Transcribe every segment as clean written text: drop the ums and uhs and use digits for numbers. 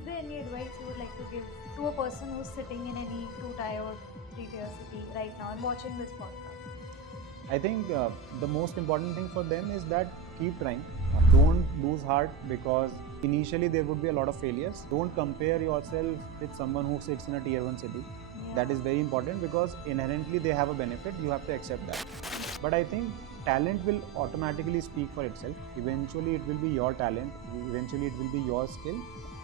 is there any advice you would like to give to a person who's sitting in any two-tier or three-tier city right now and watching this podcast? I think the most important thing for them is that keep trying. Don't lose heart because initially there would be a lot of failures. Don't compare yourself with someone who sits in a tier 1 city. That is very important because inherently they have a benefit. You have to accept that. But I think talent will automatically speak for itself. Eventually it will be your talent. Eventually it will be your skill.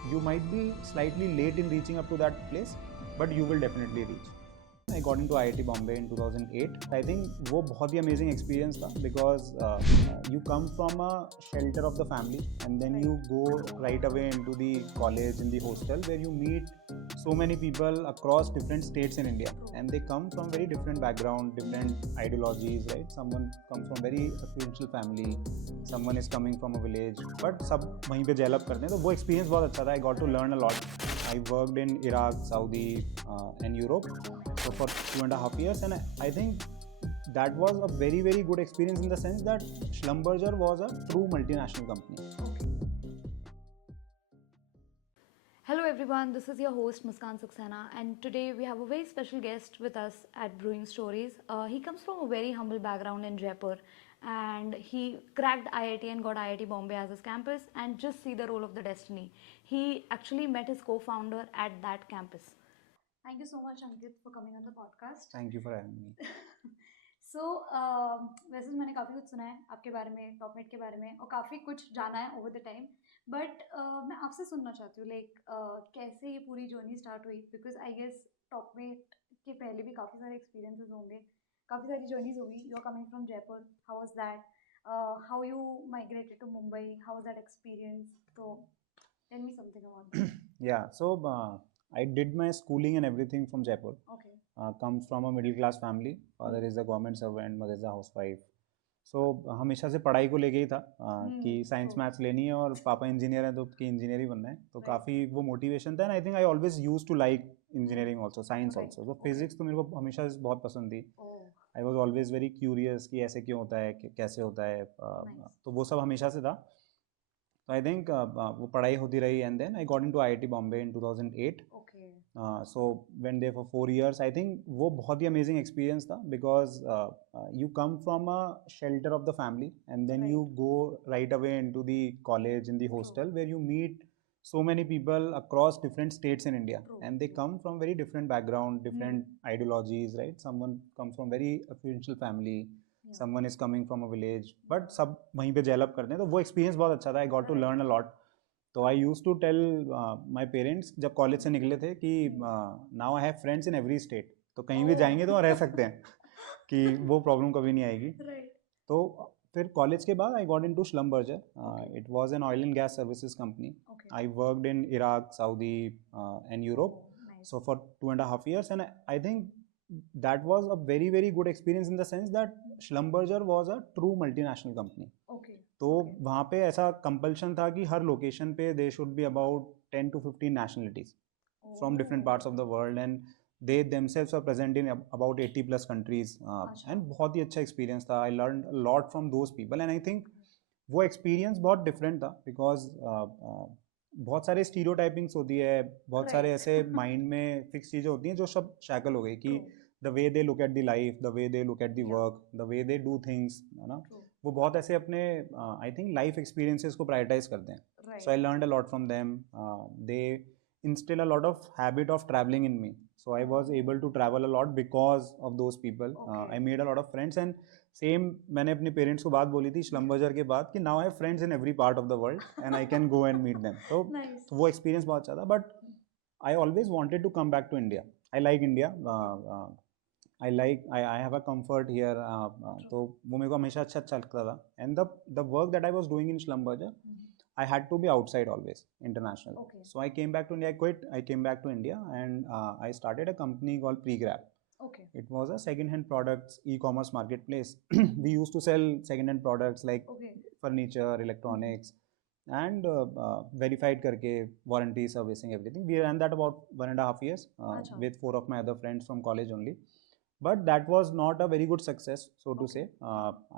You might be slightly late in reaching up to that place, but you will definitely reach. I got into IIT Bombay in 2008. I think वो बहुत ही amazing experience था because you come from a shelter of the family and then you go right away into the college in the hostel where you meet so many people across different states in India and they come from very different background, different ideologies, right? Someone comes from very affluential family, someone is coming from a village, but सब वहीं पे gel up करते हैं तो वो experience बहुत अच्छा था. I got to learn a lot. I worked in Iraq, Saudi, and Europe so for 2.5 years, and I think that was a very, very good experience in the sense that Schlumberger was a true multinational company. Hello everyone, this is your host Muskan Saxena, and today we have a very special guest with us at Brewing Stories. He comes from a very humble background in Jaipur, and he cracked IIT and got IIT Bombay as his campus, and just see the role of the destiny. He actually met his co-founder at that campus. Thank you so much, Ankit, for coming on the podcast. Thank you for having me. सो वैसे तो मैंने काफ़ी कुछ सुना है आपके बारे में, टॉपमेट के बारे में, और काफ़ी कुछ जाना है ओवर द टाइम. बट मैं आपसे सुनना चाहती हूँ लाइक कैसे ये पूरी जर्नी स्टार्ट हुई, बिकॉज आई गेस टॉपमेट के पहले भी काफ़ी सारे एक्सपीरियंसेस होंगे, काफ़ी सारी जर्नीज होगी. You are coming from Jaipur, how was that, how you migrated to Mumbai, how was that experience? तो tell me something about that. Yeah, so I did my schooling and everything from Jaipur. Okay. Comes from a middle class family. Father is a government servant, mother is a housewife. सो हमेशा से पढ़ाई को लेके ही था कि science maths लेनी है और पापा इंजीनियर है तो कि इंजीनियर ही बनना है, तो काफ़ी वो मोटिवेशन था. And I think I always use to like engineering also, science also. तो फिजिक्स तो मेरे को हमेशा से बहुत पसंद थी. I was always very curious कि ऐसे क्यों होता है, कैसे होता है. तो वो सब हमेशा से था. तो आई थिंक वो पढ़ाई होती रही and then I got into IIT Bombay in 2008. So went there for 4 years. I think वो बहुत ही अमेजिंग एक्सपीरियंस था because you come from a shelter of the family and then you go right away into the college in the hostel where you meet so many people across different states in India. And they come from very different background, different ideologies, right? Someone comes from very affluential family, someone is coming from a village, but सब वहीं पे gel up करते हैं, तो वो experience बहुत अच्छा था. I got to learn a lot. तो I use to tell my parents जब कॉलेज से निकले थे कि now I have friends in every state, तो कहीं भी जाएंगे तो रह सकते हैं कि वो प्रॉब्लम कभी नहीं आएगी. तो फिर कॉलेज के बाद आई got into Schlumberger. It was an oil and gas services company. I worked in Iraq, Saudi and Europe so for 2.5 years, and I think that was a very, very good experience in the sense that Schlumberger was a true multinational company. तो वहाँ पे ऐसा compulsion था कि हर location पे they should be about 10 to 15 nationalities from different parts of the world, and they themselves are present in about 80 plus countries. And बहुत ही अच्छा experience था. I learned a lot from those people, and I think वो experience बहुत different था because बहुत सारे स्टीरियोटाइपिंग्स होती है, बहुत सारे ऐसे माइंड में फिक्स चीज़ें होती हैं जो सब शैकल हो गई कि the way they look at the life, the way they look at the work, the way they do things, है ना. वो बहुत ऐसे अपने आई थिंक लाइफ एक्सपीरियंसेस को प्रायोरिटाइज करते हैं. So I learned a lot from them. They instill a lot of habit of traveling in me, so I was able to travel a lot because of those people. I made a lot of friends, and same मैंने अपने parents को बात बोली थी Schlumberger के बाद कि now I have friends in every part of the world and I can go and meet them. तो वो एक्सपीरियंस बहुत अच्छा था. But I always wanted to come back to India. I like India. I have a comfort here. तो वो मेरे को हमेशा अच्छा लगता था. And the work that I was doing in Schlumberger, I had to be outside always, international. So I came back to India. I quit. I came back to India, and I started a company called Pregrab. It was a second-hand products e-commerce marketplace. We used to sell second-hand products like furniture, electronics, and verified करके warranty, servicing, everything. We ran that about 1.5 years with 4 of my other friends from college only. But that was not a very good success, so to say.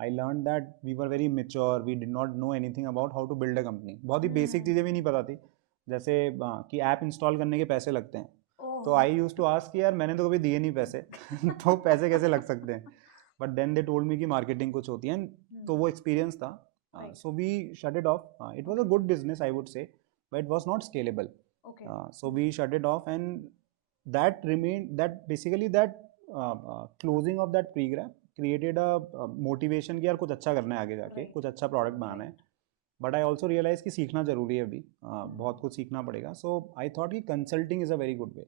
I learned that we were very mature. We did not know anything about how to build a company. बहुत ही basic चीज़ें भी नहीं पता थी. जैसे कि app install करने के पैसे लगते हैं, तो ओह आई यूज टू आस्क कि यार मैंने तो कभी दिए नहीं पैसे तो पैसे कैसे लग सकते हैं, but then they told me कि मार्केटिंग कुछ होती है, तो वो एक्सपीरियंस था. Right so we shut it off. It was a okay good business I would say, but it was not scalable. Okay So we shut it off, and that remained that basically that closing of that pre-grab created a motivation कि यार कुछ अच्छा करना है आगे जाके, right कुछ अच्छा प्रोडक्ट बनाना है. बट आई ऑल्सो रियलाइज कि सीखना जरूरी है अभी, बहुत कुछ सीखना पड़ेगा. सो आई थॉट कि consulting is a very good way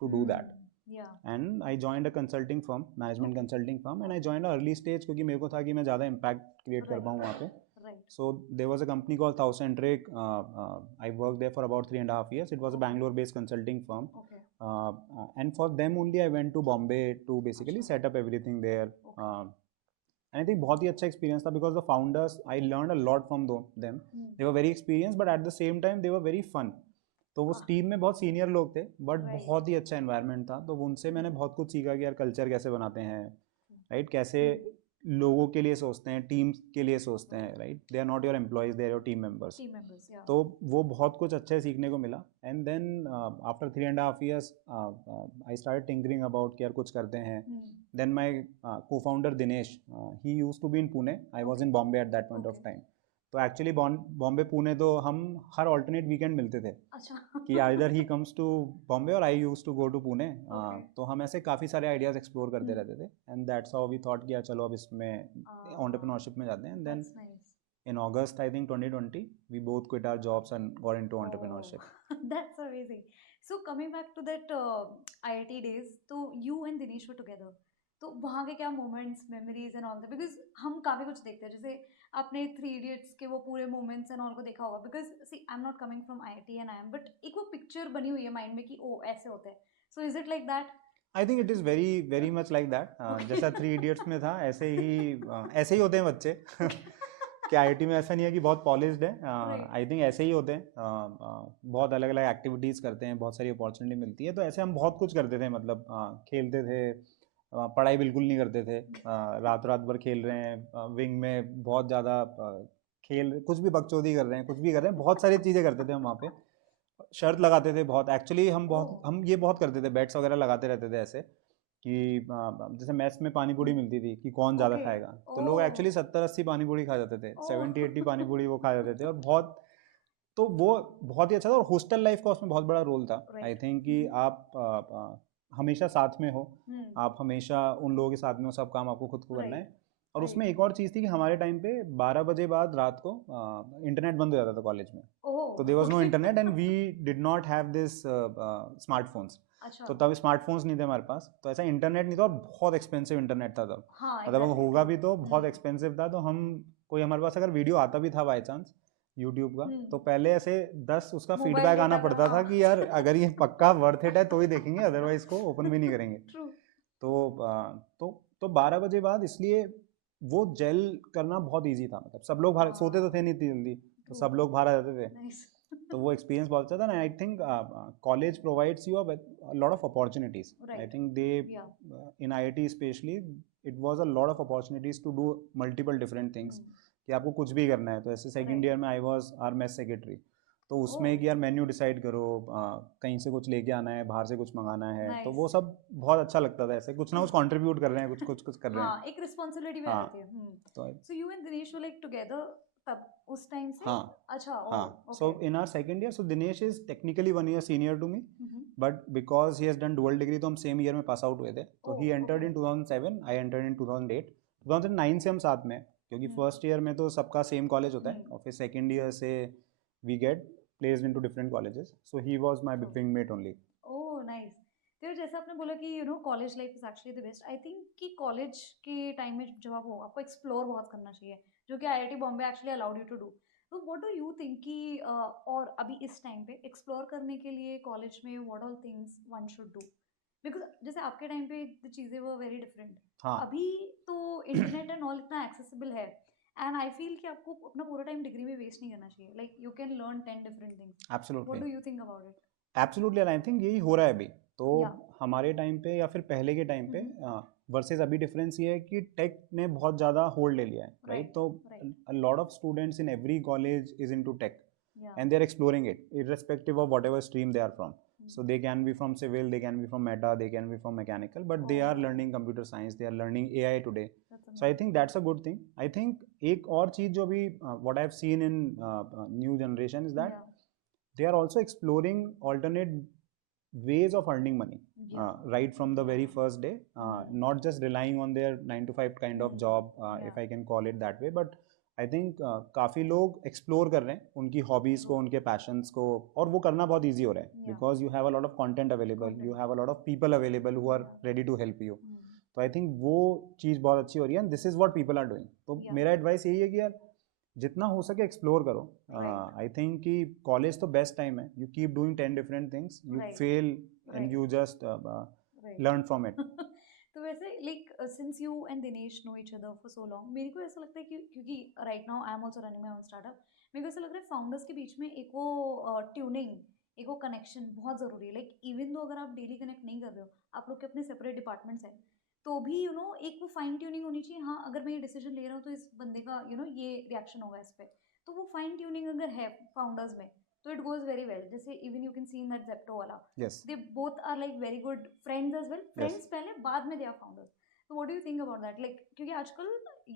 to do that. Yeah and I joined a consulting firm, management okay consulting firm, and I joined early stage, क्योंकि मेरे को था कि मैं ज़्यादा इम्पैक्ट क्रिएट कर पाऊँ वहाँ पे. Right So there was a company called Thousandric. I worked there for about 3.5 years. It was a Bangalore-based consulting firm, okay and for them only I went to Bombay to basically अच्छा set up everything there. Okay And I think बहुत ही अच्छा experience था, because the founders, I learned a lot from them. They were very experienced, but at the same time they were very fun. तो उस team में बहुत senior लोग थे, but right बहुत ही अच्छा एनवायरनमेंट था. तो उनसे मैंने बहुत कुछ सीखा कि यार कल्चर कैसे बनाते हैं, राइट, कैसे लोगों के लिए सोचते हैं, टीम के लिए सोचते हैं, right. They are not your employees, they are your team members. Team members या तो वो बहुत कुछ अच्छे सीखने को मिला. And then after 3.5 years I start tinkering about कि यार कुछ करते हैं. Then my co founder Dinesh, he use to be in Pune, I was in Bombay at that point of time. तो एक्चुअली बॉम्बे पुणे तो हम हर ऑल्टरनेट वीकेंड मिलते थे, अच्छा कि either he comes to Bombay और I use to go to Pune. Okay तो हम ऐसे काफ़ी सारे आइडियाज़ एक्सप्लोर करते रहते थे. And that's how we thought कि यार चलो अब इसमें एंटरप्रेन्योरशिप में जाते हैं. And then that's nice in August, I think 2020, we both quit our jobs and got into entrepreneurship. That's amazing. So coming back to that IIT days, तो you and Dinesh were together. तो वहाँ के क्या moments, memories and all that, because हम काफ़ी कुछ देखते हैं, जैसे आपने थ्री इडियट्स के वो पूरे मोमेंट्स एंड ऑल को देखा होगा, because see I am not coming from IIT and I am, but एक वो पिक्चर बनी हुई है माइंड में कि ओ ऐसे होते हैं. So is it like that? I think it is very very much like that. जैसा थ्री इडियट्स में था, ऐसे ही होते हैं बच्चे. कि आईआईटी में ऐसा नहीं है कि बहुत पॉलिश्ड है. Right. आई थिंक ऐसे ही होते हैं. बहुत अलग अलग एक्टिविटीज़ करते हैं, बहुत सारी अपॉर्चुनिटी मिलती है. तो ऐसे हम बहुत कुछ करते थे, मतलब खेलते थे, पढ़ाई बिल्कुल नहीं करते थे. रात रात भर खेल रहे हैं विंग में, बहुत ज़्यादा खेल, कुछ भी बकचोदी कर रहे हैं, कुछ भी कर रहे हैं, बहुत सारी चीज़ें करते थे हम वहाँ पे. शर्त लगाते थे बहुत, एक्चुअली हम ये बहुत करते थे, बेट्स वगैरह लगाते रहते थे ऐसे कि जैसे मैथ्स में पानी पूरी मिलती थी कि कौन ज़्यादा Okay. खाएगा, तो लोग एक्चुअली 70-80 पानी पूरी खा जाते थे, 70-80 पानी पूरी वो खा जाते थे. और बहुत, तो वो बहुत ही अच्छा था. और हॉस्टल लाइफ का उसमें बहुत बड़ा रोल था. आई थिंक कि आप हमेशा साथ में हो, आप हमेशा उन लोगों के साथ में हो, सब काम आपको खुद को करना है. और उसमें एक और चीज़ थी कि हमारे टाइम पे 12 बजे बाद रात को इंटरनेट बंद हो जाता था कॉलेज में. तो there was no internet, and we did not have this smartphones. तो तब स्मार्टफोन्स नहीं थे हमारे पास, तो ऐसा इंटरनेट नहीं था, और बहुत एक्सपेंसिव इंटरनेट था तब. मतलब अगर होगा भी तो बहुत एक्सपेंसिव था. तो हम, कोई हमारे पास अगर वीडियो आता भी था बाई चांस यूट्यूब का, तो पहले ऐसे 10 उसका फीडबैक आना पड़ता था कि यार अगर ये पक्का वर्थ इट है तो ही देखेंगे, अदरवाइज को ओपन भी नहीं करेंगे. तो 12 बजे बाद इसलिए वो जेल करना बहुत ईजी था. मतलब सब लोग बाहर सोते तो थे नहीं इतनी जल्दी, तो सब लोग बाहर आ जाते थे. तो वो एक्सपीरियंस बहुत अच्छा था. I think college provides you a lot of opportunities. I think they in IIT specially it was a lot of opportunities to do multiple different things, कि आपको कुछ भी करना है. तो ऐसे सेकंड ईयर में I was our mess secretary. तो उसमें कि यार मेन्यू डिसाइड करो, कहीं से कुछ लेके आना है, बाहर से कुछ मंगाना है. तो वो सब बहुत अच्छा लगता था, ऐसे कुछ ना कुछ कंट्रीब्यूट कर रहे हैं, कुछ कर रहे हैं. हाँ, एक रिस्पांसिबिलिटी भी आ जाती है. So you and Dinesh were like together तब उस टाइम से? हाँ अच्छा. हाँ. So in our second year, so Dinesh is technically 1 year senior to me, but because he has done dual degree, तो हम सेम ईयर में पास आउट हुए थे. तो he entered in 2007, I entered in 2008. 2009 से हम साथ में, क्योंकि फर्स्ट ईयर में तो सबका सेम कॉलेज होता है, और फिर सेकंड ईयर से we get placed into different colleges. So he was my wingmate only. Oh nice. तो जैसा आपने बोला कि college life is actually the best. I think कि कॉलेज के टाइम में जब आप हो, आपको एक्सप्लोर बहुत करना चाहिए, जो कि IIT Bombay actually allowed you to do. तो व्हाट डू यू थिंक कि और अभी इस टाइम पे एक्सप्लोर करने के लिए कॉलेज में what all things one should do? Because जैसे आपके टाइम पे द चीज़ें वो वेरी डिफरेंट. अभी तो इंटरनेट एंड ऑल इतना एक्सेसिबल है, एंड आई फील कि आपको अपना पूरा टाइम डिग्री में वेस्ट नहीं करना चाहिए. Like you can learn 10 different things. What do you think about it? Absolutely. I think यही हो रहा है अभी. तो हमारे टाइम पे या फिर पहले के टाइम पे वर्सेस अभी डिफरेंस ये है कि टेक ने बहुत ज़्यादा होल्ड ले लिया है, राइट. तो a lot of students in every college is into tech. Yeah. and they're exploring it irrespective of whatever stream they are from. So they can be from civil, they can be from meta, they can be from mechanical, but they are learning computer science, they are learning AI today. That's So I think that's a good thing. I think एक और चीज जो भी what I've seen in new generation is that Yeah. they are also exploring alternate ways of earning money, Yeah. right from the very first day, not just relying on their 9 to 5 kind of job, if I can call it that way, but I think काफ़ी लोग explore कर रहे हैं उनकी hobbies को, उनके patience को, और वो करना बहुत ईजी हो रहा है because you have a lot of content available, you have a lot of people available who are ready to help you. तो आई थिंक वो चीज़ बहुत अच्छी हो रही है and this is what people are doing. तो मेरा एडवाइस यही है कि यार जितना हो सके एक्सप्लोर करो. आई थिंक कि कॉलेज तो बेस्ट टाइम है. You keep doing 10 different things, you fail and you just learn from it. तो वैसे like since you and Dinesh know each other for so long, मेरे को ऐसा लगता है कि क्योंकि right now I am also running my own startup, मेरे को ऐसा लग रहा है फाउंडर्स के बीच में एक वो ट्यूनिंग, एक वो कनेक्शन बहुत ज़रूरी है. लाइक इवन दो अगर आप डेली कनेक्ट नहीं कर रहे हो, आप लोग के अपने सेपरेट डिपार्टमेंट्स हैं, तो भी यू नो एक वो फाइन ट्यूनिंग होनी चाहिए. हाँ, अगर मैं ये डिसीजन ले रहा हूँ तो इस बंदे का यू नो ये रिएक्शन होगा इस पर, तो वो फाइन ट्यूनिंग अगर है फाउंडर्स में तो इट गोज वेरी वेल. जैसे even you can see in that Zepto वाला, they both are like very good friends as well. Friends पहले, बाद में दे आर फाउंडर्स. तो what do you think about that? Like क्योंकि आजकल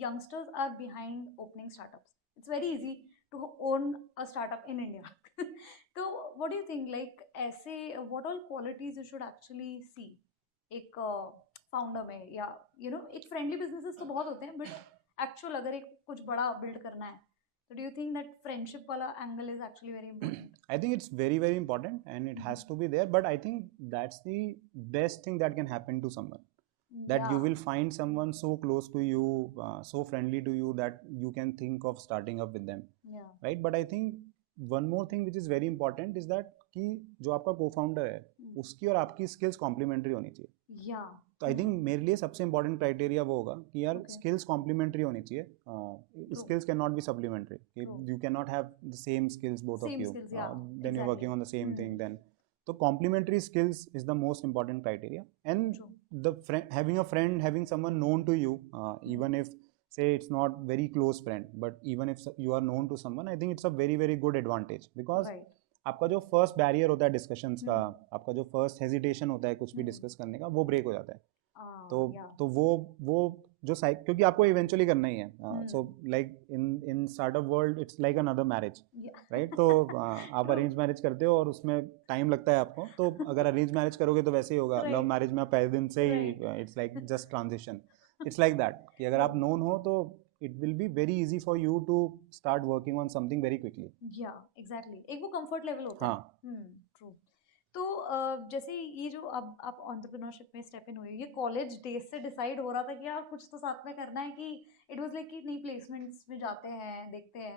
youngsters are behind opening startups. It's very easy to own a startup in India. तो what do you think, like ऐसे what all qualities you should actually see एक founder में, या you know एक friendly businesses तो बहुत होते हैं, बट एक्चुअल अगर एक कुछ बड़ा बिल्ड करना है, so do you think that friendship wala angle is actually very important? I think it's very, very important and it has to be there, but I think that's the best thing that can happen to someone. That you will find someone so close to you, so friendly to you that you can think of starting up with them. Right? But I think one more thing which is very important is that कि जो आपका co-founder है, उसकी और आपकी skills complementary होनी चाहिए. तो आई थिंक मेरे लिए सबसे इंपॉर्टेंट क्राइटेरिया वो होगा कि यार स्किल्स कॉम्प्लीमेंट्री होनी चाहिए. Skills can not be supplementary. You can not have the same skills both of you, then you working on the same thing. Then तो complementary skills is the most important criteria. And the having a friend, having someone known to you, even if say it's not very close friend, but even if you are known to someone, I think it's a very, very good advantage because आपका जो first barrier होता है discussions का, आपका जो first hesitation होता है कुछ भी डिस्कस करने का, वो ब्रेक हो जाता है. तो वो जो साइक, क्योंकि आपको इवेंचुअली करना ही है. So like in startup world it's like another marriage, right? तो आप अरेंज मैरिज करते हो और उसमें टाइम लगता है आपको. तो अगर अरेंज मैरिज करोगे तो वैसे ही होगा. लव मैरिज में आप पहले दिन से ही it's like just transition. It's like that कि अगर आप नोन हो तो it will be very easy for you to start working on something very quickly. Yeah, exactly. एक वो comfort level होता है. True. तो जैसे ये जो अब आप entrepreneurship में step in हुए, ये college days से decide हो रहा था कि यार कुछ तो साथ में करना है, कि it was like कि नहीं placements में जाते हैं, देखते हैं,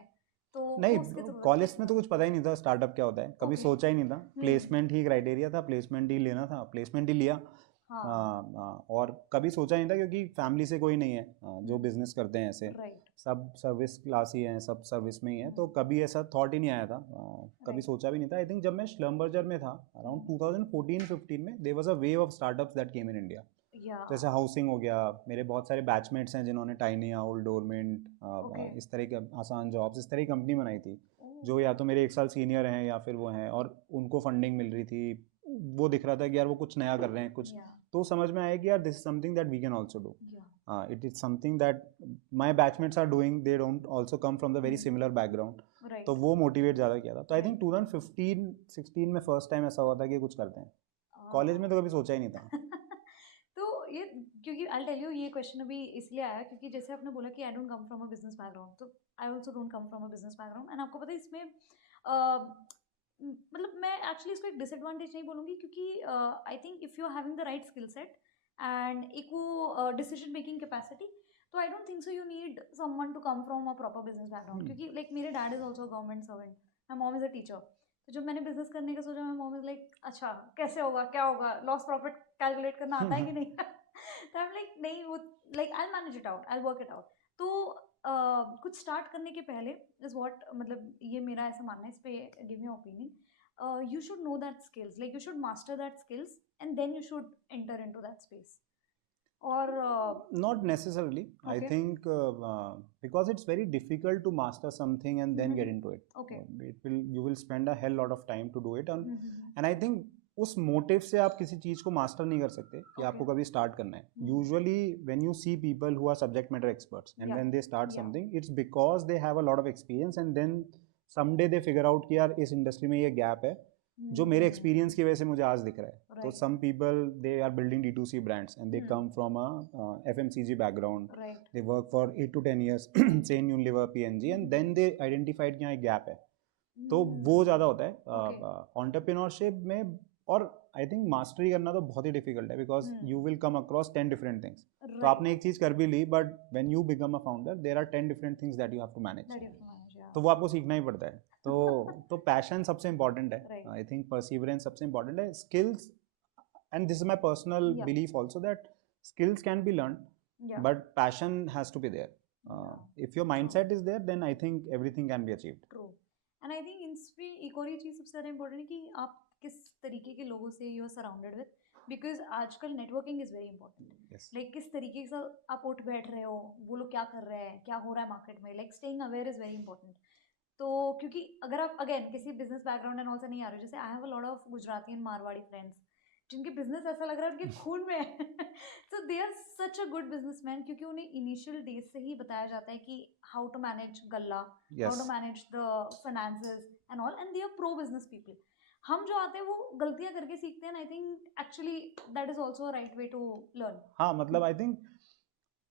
तो नहीं, कॉलेज में तो कुछ पता ही नहीं था स्टार्टअप क्या होता है, कभी सोचा ही नहीं था. प्लेसमेंट ही क्राइटेरिया था, प्लेसमेंट ही लेना था, प्लेसमेंट ही लिया. और कभी सोचा नहीं था क्योंकि फैमिली से कोई नहीं है जो बिजनेस करते हैं ऐसे. सब सर्विस क्लास ही हैं, सब सर्विस में ही है. तो कभी ऐसा थॉट ही नहीं आया था, कभी सोचा भी नहीं था. आई थिंक जब मैं श्लमबर्गर में था अराउंड 2014-15 में, there was a wave of startups that came in India. जैसे हाउसिंग हो गया, मेरे बहुत सारे बैचमेट्स हैं जिन्होंने टाइनी हाउल, डोरमेंट, इस तरह के आसान जॉब्स, इस तरह की कंपनी बनाई थी, जो या तो मेरे 1 साल सीनियर हैं या फिर वो हैं, और उनको फंडिंग मिल रही थी. वो दिख रहा था कि यार वो कुछ नया कर रहे हैं कुछ. तो समझ में आया कि यार this is something that we can also do. It is something that my batchmates are doing. They don't also come from the very similar background. तो वो मोटिवेट ज़्यादा किया था. तो आई थिंक 2015-16 में फर्स्ट टाइम ऐसा हुआ था कि कुछ करते हैं. कॉलेज में तो कभी सोचा ही नहीं था. तो ये क्योंकि आई टेल यू, ये क्वेश्चन अभी इसलिए आया क्योंकि जैसे आपने बोला कि I don't come from a business background, तो I also don't come from a business background. And आपको पता है इसमें मतलब मैं एक्चुअली इसको एक डिसएडवांटेज नहीं बोलूँगी, क्योंकि I think if you are having the right skill set and एक वो डिसीजन मेकिंग कैपेसिटी, तो I don't think so you need someone to come from a proper business background. क्योंकि लाइक मेरे dad is also government servant, my mom is a teacher. तो जब मैंने business करने का सोचा, माई मॉम इज़ लाइक अच्छा कैसे होगा, क्या होगा, लॉस प्रॉफिट कैलकुलेट करना आता है कि नहीं. तो आई एम लाइक नहीं, वो like I manage it out, I work it out. तो कुछ स्टार्ट करने के पहले इज वॉट, मतलब ये मेरा ऐसा मानना है, इस पर give me opinion. You should know that skills, like you should master that skills and then you should enter into that space. और Not necessarily. I okay. think because it's very difficult to master something and then get into it. Okay. You will spend a hell lot of time to do it, Mm-hmm. and I think उस motive से आप किसी चीज को master नहीं कर सकते कि Okay. आपको कभी स्टार्ट करना है. Usually when you see people who are subject matter experts and Yeah. when they start Yeah. something, it's because they have a lot of experience and then someday they figure out कि यार इस industry में ये gap है जो मेरे experience की वजह से मुझे आज दिख रहा है. तो some people they are building D2C brands and they come from a FMCG background. They work for 8 to 10 years same Unilever PNG and then they identified कि यहाँ एक गैप है. तो वो ज़्यादा होता है एंटरप्रेन्योरशिप में. और आई थिंक मास्टरी करना तो बहुत ही डिफिकल्ट है because you will come across 10 different things. तो आपने एक चीज़ कर भी ली but when you become a founder there are 10 different things that you have to manage. तो वो आपको सीखना ही पड़ता है. तो पैशन सबसे इम्पॉर्टेंट है. आई थिंक परसिवरेंस सबसे इम्पॉर्टेंट है. Skills and this is my personal belief also that skills can be learn but passion has to be there. If your mindset is there then I think everything can be achieved. True. And I think इसमें एक और ये चीज़ सबसे ज़्यादा important है कि आप किस तरीके के लोगों से you are surrounded with. Because आजकल networking is very important. Like किस तरीके से आप उठ बैठ रहे हो, वो लोग क्या कर रहे हैं, क्या हो रहा है मार्केट में. Like staying aware is very important. तो क्योंकि अगर आप अगेन किसी बिजनेस बैकग्राउंड एंड ऑल से नहीं आ रहे हो, जैसे I have a lot of Gujarati and Marwari friends जिनके बिजनेस ऐसा लग रहा है उनके खून में है. So they are such a good businessman क्योंकि उन्हें इनिशियल डेज से ही बताया जाता है कि हाउ टू मैनेज गल्ला, how to manage the finances and all, and they are pro business people. हम जो आते हैं वो गलतियां करके सीखते हैं. I think actually that is also a right way to learn. हाँ मतलब आई थिंक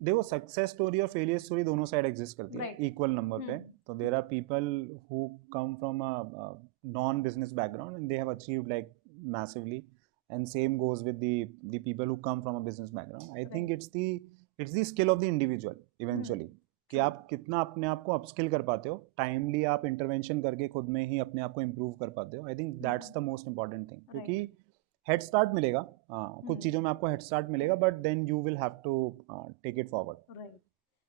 देखो सक्सेस स्टोरी और फेलियर स्टोरी दोनों साइड एग्जिस्ट करती है इक्वल नंबर पे. तो there are people who come from a non business background and they have achieved like massively and same goes with the people who come from a business background. I think it's the skill of the individual eventually कि आप कितना अपने आप को upskill कर पाते हो. Timely आप इंटरवेंशन करके खुद में ही अपने आप को इम्प्रूव कर पाते हो. I think that's the most important thing. क्योंकि हेड स्टार्ट मिलेगा कुछ चीज़ों में आपको हेड स्टार्ट मिलेगा but then you will have to take it forward. Right.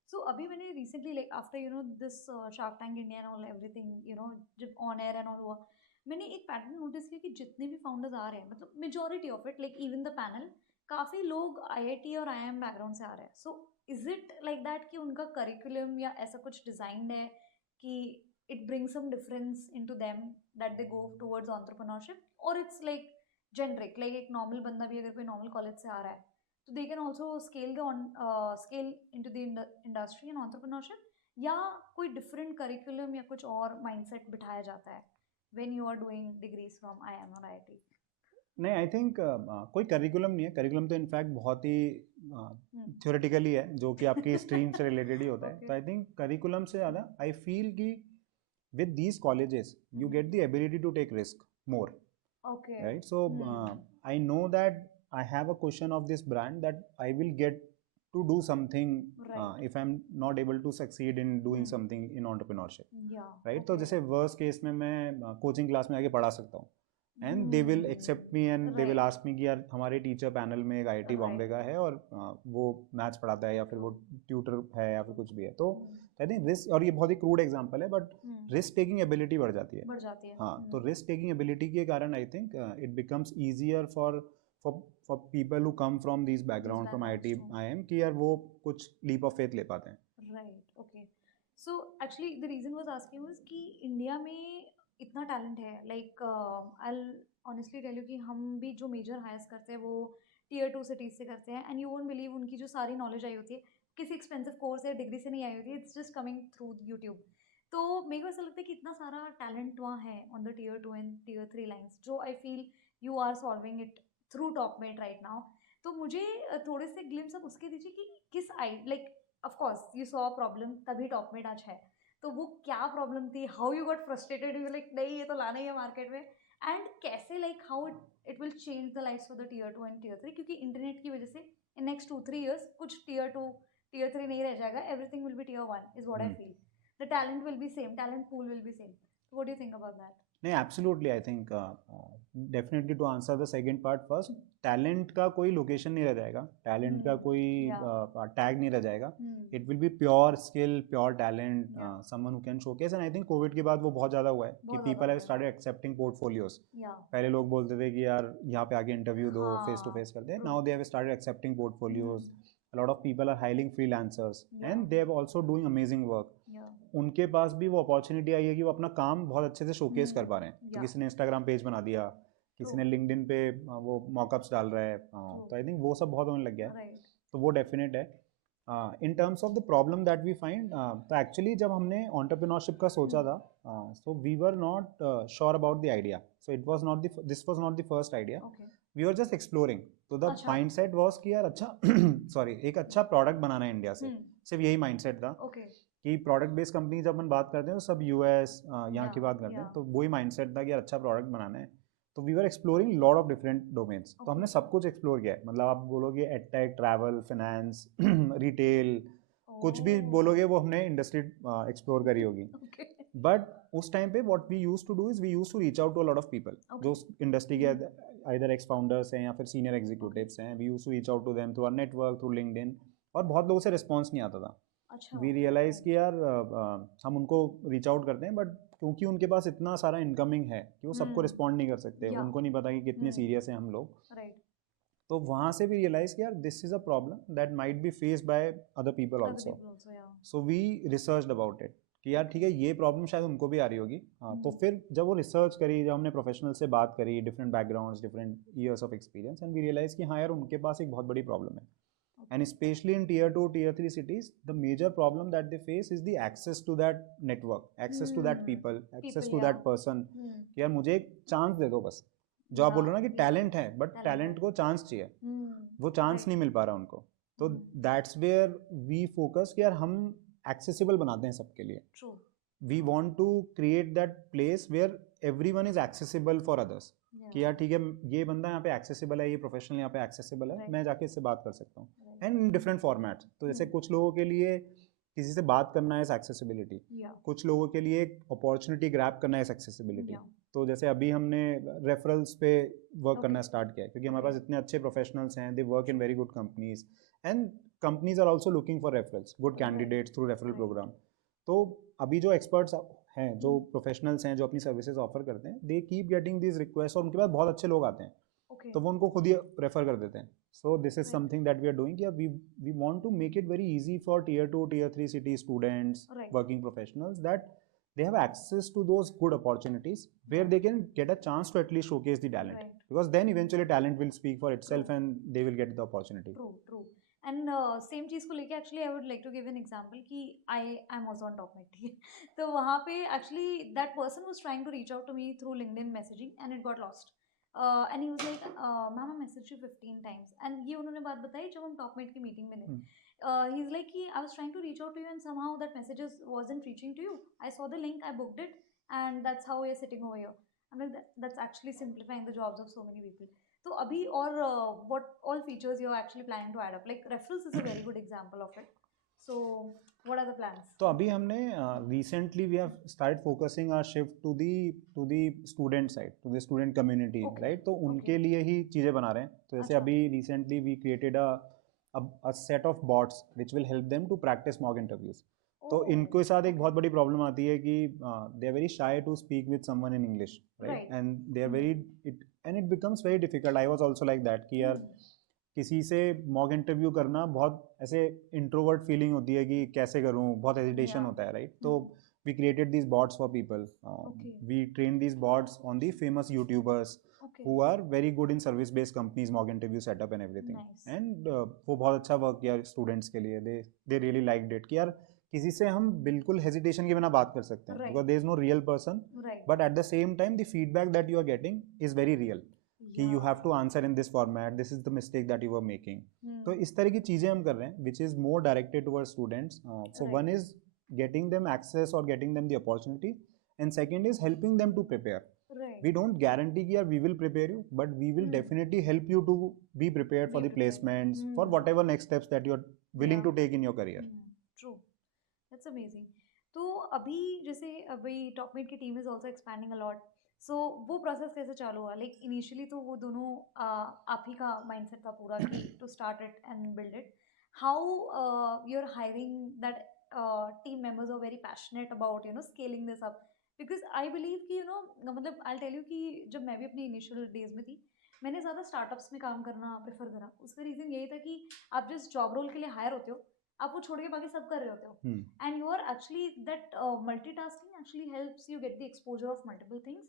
So अभी मैंने recently like after you know this shark tank India and all everything you know जब ऑन एयर एंड ऑल हुआ, मैंने एक pattern notice किया कि जितने भी फाउंडर्स आ रहे हैं, मतलब majority of it like even the panel, काफ़ी लोग IIT और IIM बैकग्राउंड से आ रहे हैं. So is it like that कि उनका करिकुलम या ऐसा कुछ डिजाइंड है कि it brings some difference into them that they go towards entrepreneurship, और इट्स लाइक जेनरिक लाइक एक नॉर्मल बंदा भी अगर कोई नॉर्मल कॉलेज से आ रहा है तो they can also scale into the industry and entrepreneurship, या कोई डिफरेंट करिकुलम या कुछ और माइंडसेट बिठाया जाता है when you are doing degrees from IIM और IIT? नहीं आई थिंक कोई करिकुलम नहीं है. करिकुलम तो इनफैक्ट बहुत ही थ्योरेटिकली है जो कि आपकी स्ट्रीम से रिलेटेड ही होता है. तो आई थिंक करिकुलम से ज़्यादा आई फील कि with these colleges you get the ability to take risk more. Okay. Right, so I know that I have a cushion of this brand that I will get to do something if I'm not able to succeed in doing something in entrepreneurship. Right, तो जैसे worst case में मैं coaching class में आके पढ़ा सकता हूँ and they will accept me and they will ask me कि यार हमारे टीचर पैनल में एक IIT बॉम्बे का है और वो मैथ्स पढ़ाता है या फिर वो ट्यूटर है या फिर कुछ भी है. तो आई थिंक रिस्क, और ये बहुत ही क्रूड एग्जांपल है बट रिस्क टेकिंग एबिलिटी बढ़ जाती है. हाँ, तो रिस्क टेकिंग एबिलिटी के कारण I think it becomes easier for people who come from this background from IIT IIM कि यार वो कुछ लीप ऑफ फेथ ले पाते हैं. Right. Okay. So actually the reason was asking was कि इंडिया में इतना टैलेंट है. Like I honestly tell you कि हम भी जो मेजर हायर्स करते हैं वो Tier 2 सिटीज़ से करते हैं, एंड यू वोंट बिलीव उनकी जो सारी नॉलेज आई होती है किसी एक्सपेंसिव कोर्स या डिग्री से नहीं आई होती है. It's just coming through YouTube. तो मेरे को ऐसा लगता है कि इतना सारा टैलेंट वहाँ है on the Tier 2 and Tier 3 lines, जो I feel you are solving it through Topmate right now. तो मुझे थोड़े से ग्लिम्स आप उसके दीजिए कि किस I like of course you saw problem तभी टॉपमेट आज है. तो वो क्या प्रॉब्लम थी, how you got frustrated, you like नहीं ये तो लाना ही है मार्केट में, एंड कैसे like how it will change the life for the Tier 2 and Tier 3, क्योंकि इंटरनेट की वजह से इन नेक्स्ट 2-3 ईयर्स कुछ Tier 2 Tier 3 नहीं रह जाएगा. Everything will be Tier 1 is what I feel. The talent will be same, talent pool will be same. So what do you think about that? नहीं absolutely I think definitely to answer the second part first, talent का कोई location नहीं रह जाएगा, talent का कोई tag नहीं रह जाएगा. It will be pure skill, pure talent, someone who can showcase. And I think Covid के बाद वो बहुत ज़्यादा हुआ है कि people have started accepting portfolios. पहले लोग बोलते थे कि यार यहाँ पे आके इंटरव्यू दो, फेस टू फेस करते हैं. Now they have started accepting portfolios, a lot of people are hiring freelancers and they are also doing amazing work. उनके पास भी वो अपॉर्चुनिटी आई है कि वो अपना काम बहुत अच्छे से शोकेस कर पा रहे हैं. तो किसी ने इंस्टाग्राम पेज बना दिया, किसी ने लिंक्डइन पे वो मॉकअप्स डाल रहा है, तो आई थिंक वो सब बहुत होने लग गया है. तो वो डेफिनेट है. In terms of the problem that we find, तो एक्चुअली जब हमने एंटरप्रेन्योरशिप का सोचा था, so we were not sure about the idea. So it was not this was not the first idea. We were just exploring. तो the mindset was कि यार अच्छा सॉरी एक अच्छा प्रोडक्ट बनाना है इंडिया से. सिर्फ यही माइंडसेट था कि प्रोडक्ट बेस्ड कंपनी जब अपन बात करते हैं तो सब यूएस यहाँ की बात करते हैं. तो वही माइंडसेट था कि यार अच्छा प्रोडक्ट बनाना है. तो we were exploring lot of different domains. तो हमने सब कुछ एक्सप्लोर किया है. मतलब आप बोलोगे एडटेक, ट्रैवल, फाइनेंस, रिटेल, कुछ भी बोलोगे वो हमने इंडस्ट्री एक्सप्लोर करी होगी. बट उस टाइम पे what we used to do is we used to reach out to a lot of people जो इंडस्ट्री के आइदर एक्स फाउंडर्स हैं या फिर सीनियर एग्जीक्यूटिव्स हैं. We used to reach out to them through our network, through LinkedIn. और बहुत लोगों से रिस्पॉन्स नहीं आता था. वी रियलाइज कि यार हम उनको रीच आउट करते हैं बट क्योंकि उनके पास इतना सारा इनकमिंग है कि वो सबको रिस्पॉन्ड नहीं कर सकते. उनको नहीं पता कि कितने सीरियस हैं हम लोग. तो वहाँ से भी रियलाइज कि यार this is a problem that might be faced by other people also. So we researched about it कि यार ठीक है ये प्रॉब्लम शायद उनको भी आ रही होगी. तो फिर जब वो रिसर्च करी, जब हमने प्रोफेशनल से बात करी, different backgrounds, different years of experience, and we realise कि हाँ यार उनके पास एक बहुत बड़ी प्रॉब्लम है. And especially in tier 2, tier 3 cities, the major problem that they face is the access to that network, access to that people, access to that person. कि यार मुझे एक चांस दे दो बस. जो आप बोल रहे हो ना कि टैलेंट है बट टैलेंट को चांस चाहिए, वो चांस नहीं मिल पा रहा उनको. तो दैट्स वेयर वी फोकस कि यार हम एक्सेसिबल बनाते हैं सबके लिए. We want to create that place where everyone is accessible for others. कि यार ठीक है ये बंदा यहाँ पे एक्सेसिबल है, ये प्रोफेशनल यहाँ पे एक्सेसिबल है, मैं जाके इससे बात कर सकता हूँ. And in different formats. तो जैसे कुछ लोगों के लिए किसी से बात करना है एक्सेसिबिलिटी, कुछ लोगों के लिए अपॉर्चुनिटी ग्रैब करना है एक्सेसिबिलिटी. तो जैसे अभी हमने रेफरल्स पे वर्क करना स्टार्ट किया है क्योंकि हमारे पास इतने अच्छे प्रोफेशनल्स हैं. They work in very good companies and companies are also looking for referrals, good candidates through referral programme. तो अभी जो एक्सपर्ट्स हैं, जो प्रोफेशनल्स हैं, जो अपनी सर्विसेज ऑफर करते हैं, they keep getting this request और उनके पास बहुत अच्छे लोग आते हैं. तो वो उनको खुद ही रेफर कर देते हैं. So this is something that we are doing. We want to make it very easy for tier 2, tier 3 city students, working professionals, that they have access to those good opportunities where they can get a chance to at least showcase the talent, because then eventually talent will speak for itself and they will get the opportunity. True. And same चीज़ को लेके actually I would like to give an example कि I am also on top में, ठीक है. तो वहाँ पे actually that person was trying to reach out to me through LinkedIn messaging and it got lost. And he was like ma'am I message you 15 times. And ये उन्होंने बात बताई जब हम टॉपमेट की मीटिंग में थे. ही इज लाइक कि I was trying to reach out to you and somehow that messages wasn't reaching to you. I saw the link, I booked it and that's how we are sitting over here. I mean that's actually simplifying the jobs of so many people. तो अभी और what all features you're actually planning to add up? Like referrals is a very good example of it. So what are the plans? तो अभी हमने recently we have started focusing our shift to the student side, to the student community, right? तो उनके लिए ही चीज़ें बना रहे हैं. तो जैसे अभी recently we created a set of bots which will help them to practice mock interviews. तो इनके साथ एक बहुत बड़ी प्रॉब्लम आती है कि they are very shy to speak with someone in English, right? And they are it becomes very difficult. I was also like that कि यार किसी से मॉक इंटरव्यू करना बहुत ऐसे इंट्रोवर्ट फीलिंग होती है कि कैसे करूँ, बहुत हेजिटेशन होता है, राइट? तो we created these bots for people. We trained these bots on the famous YouTubers who are very good in service based companies, mock interview setup and everything. And वो बहुत अच्छा वर्क किया students के लिए. they really liked it कि यार किसी से हम बिल्कुल हेजिटेशन के बिना बात कर सकते हैं, because there is no real person, but at the same time the feedback that you are getting is very real. कि you have to answer in this format, this is the mistake that you were making. तो इस तरह की चीज़ें हम कर रहे हैं which is more directed towards students. So one is getting them access or getting them the opportunity, and second is helping them to prepare. We don't guarantee कि यार we will prepare you, but we will definitely help you to be prepared for the placements, for whatever next steps that you are willing to take in your career. True. That's amazing. तो अभी जैसे अभी Topmate की team is also expanding a lot. So वो process कैसे चालू हुआ? Like initially तो वो दोनों आप ही का माइंडसेट था पूरा कि to start it and build it. How you are hiring that team members are very passionate about scaling this up? Because I believe कि मतलब आई टेल यू कि जब मैं भी अपनी इनिशियल डेज में थी, मैंने ज़्यादा स्टार्टअप्स में काम करना प्रेफर करा। उसका रीज़न यही था कि आप जिस जॉब रोल के लिए हायर होते हो, आप वो छोड़ के बाकी सब कर रहे होते हो। And you are actually that multitasking actually helps you get the exposure of multiple things,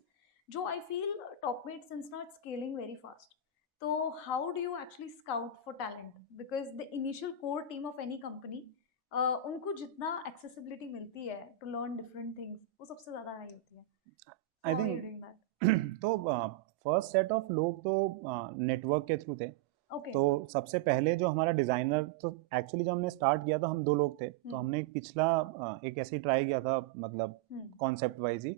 जो I feel Topmate since now it's scaling very fast. तो how do you actually scout for talent? Because the initial core team of any company, उनको जितना accessibility मिलती है to learn different things, वो सबसे ज़्यादा high होती है। I how are you think doing that? तो फर्स्ट सेट ऑफ लोग तो नेटवर्क के थ्रू थे। ओके। तो सबसे पहले जो हमारा डिज़ाइनर, तो एक्चुअली जब हमने स्टार्ट किया तो हम 2 लोग थे। तो हमने एक पिछला एक ऐसे ही ट्राई किया था, मतलब कॉन्सेप्ट वाइज ही,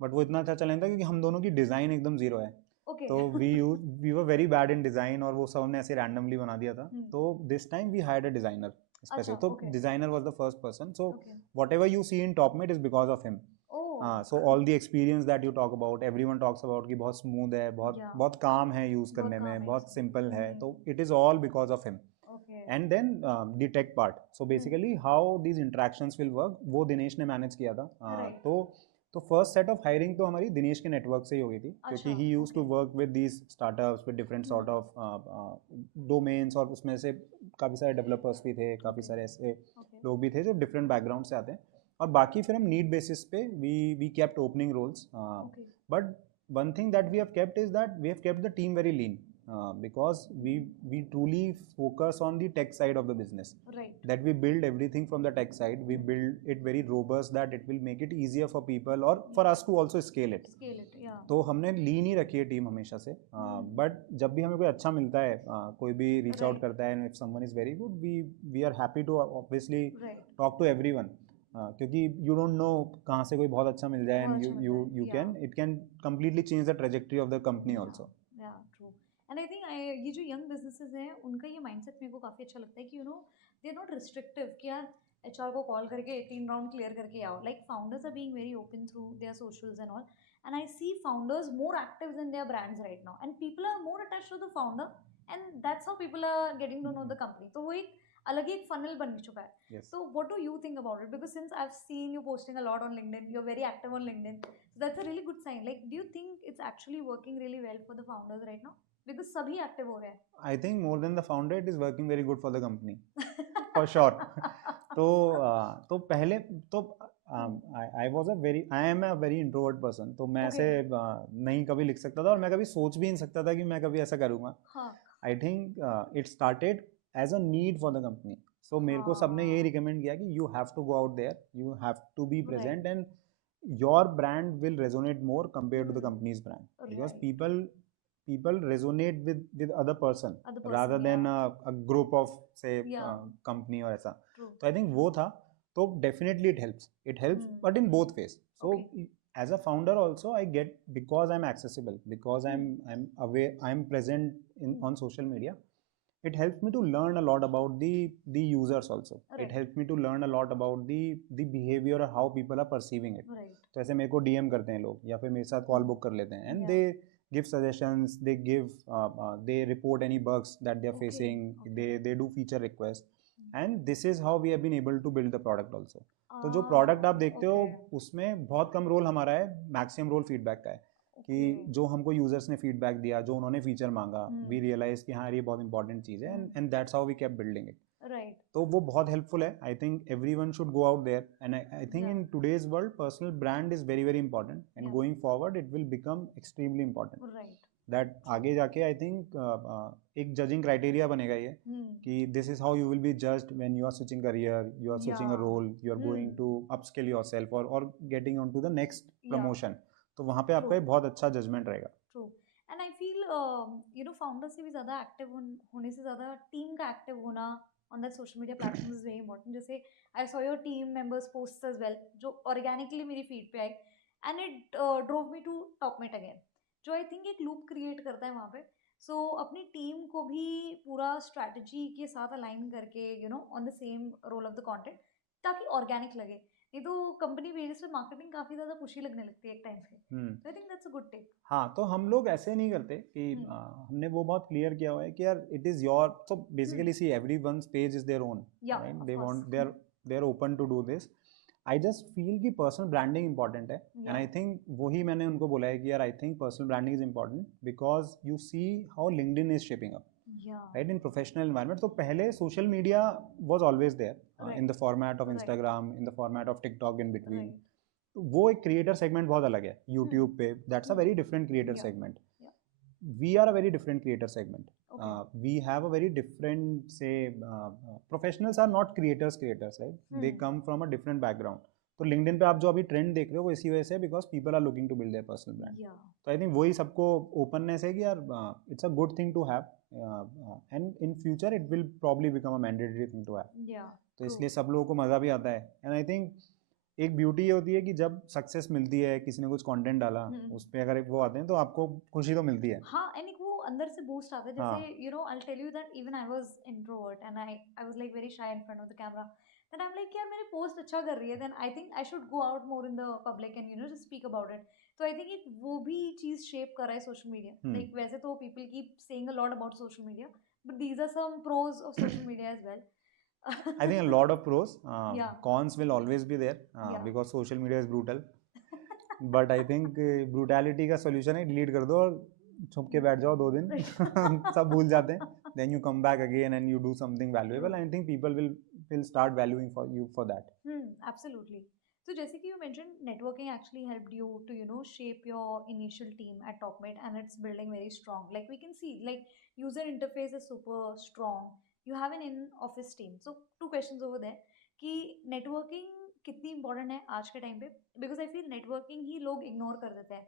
बट वो इतना अच्छा चला नहीं था क्योंकि हम दोनों की डिज़ाइन एकदम ज़ीरो है। ओके। तो we were very bad in design, और वो सब हमने ऐसे रैंडमली बना दिया था। तो this time we hired a designer specific. तो okay. Designer was the first person. So Okay. whatever you see in TopMate is because of him. Oh. So all the experience that you talk about, everyone talks about कि बहुत smooth है, बहुत Yeah. बहुत काम है use बहुत करने काम में, है बहुत use सिंपल है। करने तो it is all because of him. Okay. And then the tech part. So basically how these interactions will work, वो दिनेश ने मैनेज किया था। Right. तो फर्स्ट सेट ऑफ हायरिंग तो हमारी दिनेश के नेटवर्क से ही हो गई थी, क्योंकि he used to okay. Work with these startups with different sort of domains, और उसमें से काफ़ी सारे डेवलपर्स भी थे, काफ़ी सारे ऐसे Okay. लोग भी थे जो डिफरेंट बैकग्राउंड से आते हैं। और बाकी फिर हम नीड बेसिस पे we kept opening roles. Okay. But one thing that we have kept is that we have kept the team very lean, because we truly focus on the tech side of the business. Right. That we build everything from the tech side. We build it very robust, that it will make it easier for people or for us to also scale it. Scale it, yeah. तो हमने लीन ही रखी है team हमेशा से। But जब भी हमें कोई अच्छा मिलता है, कोई भी रीच आउट करता है, if someone is very good, we are happy to obviously talk to everyone, क्योंकि यू डोंट नो कहाँ से कोई बहुत अच्छा मिल जाए, and you can it can completely change the trajectory of the company also. Yeah true. And I think ये जो यंग बिजनेसेस हैं, उनका ये माइंडसेट मेरे को काफ़ी अच्छा लगता है कि दे आर नॉट रिस्ट्रिक्टिव कि यार एचआर को कॉल करके 3 राउंड क्लियर करके आओ। Like founders are being very open through their socials and all, and I see founders more active in their brands right now, and people are more attached to the founder, and that's how people are getting to know the company. तो वो एक अलग ही एक funnel बन चुका है। Yes. So what do you think about it? Because since I've seen you posting a lot on LinkedIn, you're very active on LinkedIn, so that's a really good sign. Like, do you think it's actually working really well for the founders right now? Because सभी active हो गए हैं। I think more than the founder, it is working very good for the company, for sure. तो पहले तो I am a very introvert person. तो मैं ऐसे नहीं कभी लिख सकता था, और मैं कभी सोच भी नहीं सकता था कि मैं कभी ऐसा करूँगा। I think it started as a need for the company. So मेरे को सबने यही रिकमेंड किया कि you have to go out there, you have to be present, and your brand will resonate more compared to the company's brand, because people resonate with other person rather than a group of say company or ऐसा। तो I think वो था। तो definitely it helps but in both ways. So as a founder also I get, because I'm accessible, because I'm aware, I'm present on social media, it helps me to learn a lot about the users also. It helps me to learn a lot about the behavior or how people are perceiving it. तो ऐसे मेरे को DM करते हैं लोग, या फिर मेरे साथ कॉल बुक कर लेते हैं, and they give suggestions, they report any bugs that they are facing, they do feature requests, and this is how we have been able to build the product also. तो जो product आप देखते हो उसमें बहुत कम रोल हमारा है, maximum role feedback का है, कि जो हमको यूजर्स ने फीडबैक दिया, जो उन्होंने फीचर मांगा, वी रियलाइज कि हाँ ये बहुत इंपॉर्टेंट चीज़ है, and that's how we kept building it. Right. तो वो बहुत हेल्पफुल है। I think everyone should go out there, and I think in today's world personal brand is very very important, and going forward it will become extremely important. Right. That आगे जाके I think एक judging criteria बनेगा ये, कि this is how you will be judged when you are switching career, you are switching a role, you are going to upskill yourself और getting on to the next promotion. तो वहाँ पे आपका एक बहुत अच्छा जजमेंट रहेगा। True. And I feel founder से भी ज़्यादा एक्टिव होने से ज़्यादा टीम का एक्टिव होना on that social media platforms is very important. जैसे I saw your team members posts as well, जो organically मेरी feed पे आई, and it drove me to TopMate again, जो I think एक loop create करता है वहाँ पे। So अपनी टीम को भी पूरा strategy के साथ align करके on the same role of the content, ताकि organic लगे। नहीं तो कंपनी बेसिस पे मार्केटिंग काफी ज्यादा पुशी लगने लगती है एक टाइम पे। आई think that's a good tip. हाँ, तो हम लोग ऐसे नहीं करते कि हमने वो बहुत क्लियर किया हुआ है कि यार it is your, so basically see everyone's page is their own, right? They want, they are open to do this. I just feel कि पर्सनल ब्रांडिंग इंपॉर्टेंट है एंड आई Yeah. थिंक वही मैंने उनको बोला है कि यार I think personal branding is important because you see how LinkedIn is shaping up Yeah. Right in professional environment. तो पहले social media was always there in the format of Right. Instagram, in the format of TikTok in between. Right. तो वो एक creator segment बहुत अलग है YouTube पे. That's a very different creator Yeah. Segment. Yeah. We are a very different creator segment. Okay. We have a very different, say, professionals are not creators, right? They come from a different background. तो LinkedIn पे आप जो अभी trend देख रहे हो वो इसी वजह से है because people are looking to build their personal brand. Yeah. तो आई थिंक वही सबको ओपननेस है कि यार it's a good thing to have and in future it will probably become a mandatory thing to have. Yeah. तो True. इसलिए सब लोगों को मज़ा भी आता है. एंड आई थिंक एक ब्यूटी ये होती है कि जब सक्सेस मिलती है, किसी ने कुछ कंटेंट डाला उस पर अगर वो आते हैं तो आपको खुशी तो मिलती है. हाँ, एंड एक वो अंदर से बूस्ट आता है. हाँ. जैसे you know I tell you that even I was introvert and I was like very shy in front of the camera. Then I am like यार मेरी पोस्ट अच्छा कर रही है, then I think I should go out more in the public and you know just speak about it. तो I think एक वो भी चीज शेप कर रहा है सोशल मीडिया. लाइक वैसे तो people keep saying a lot about social media, but these are some pros of social media as well. I think a lot of pros. Yeah. Cons will always be there Yeah. because social media is brutal. But I think brutality का solution है delete कर दो और छुप के बैठ जाओ 2 दिन. सब भूल जाते हैं. Then you come back again and you do something valuable. I think people will start valuing for you for that. Absolutely. So जैसे कि you mentioned networking actually helped you to you know shape your initial team at TalkMate and it's building very strong. Like we can see like user interface is super strong. You have an in-office team. So 2 questions over there कि networking कितनी important है आज के time पे, because I feel networking ही लोग ignore कर देते हैं.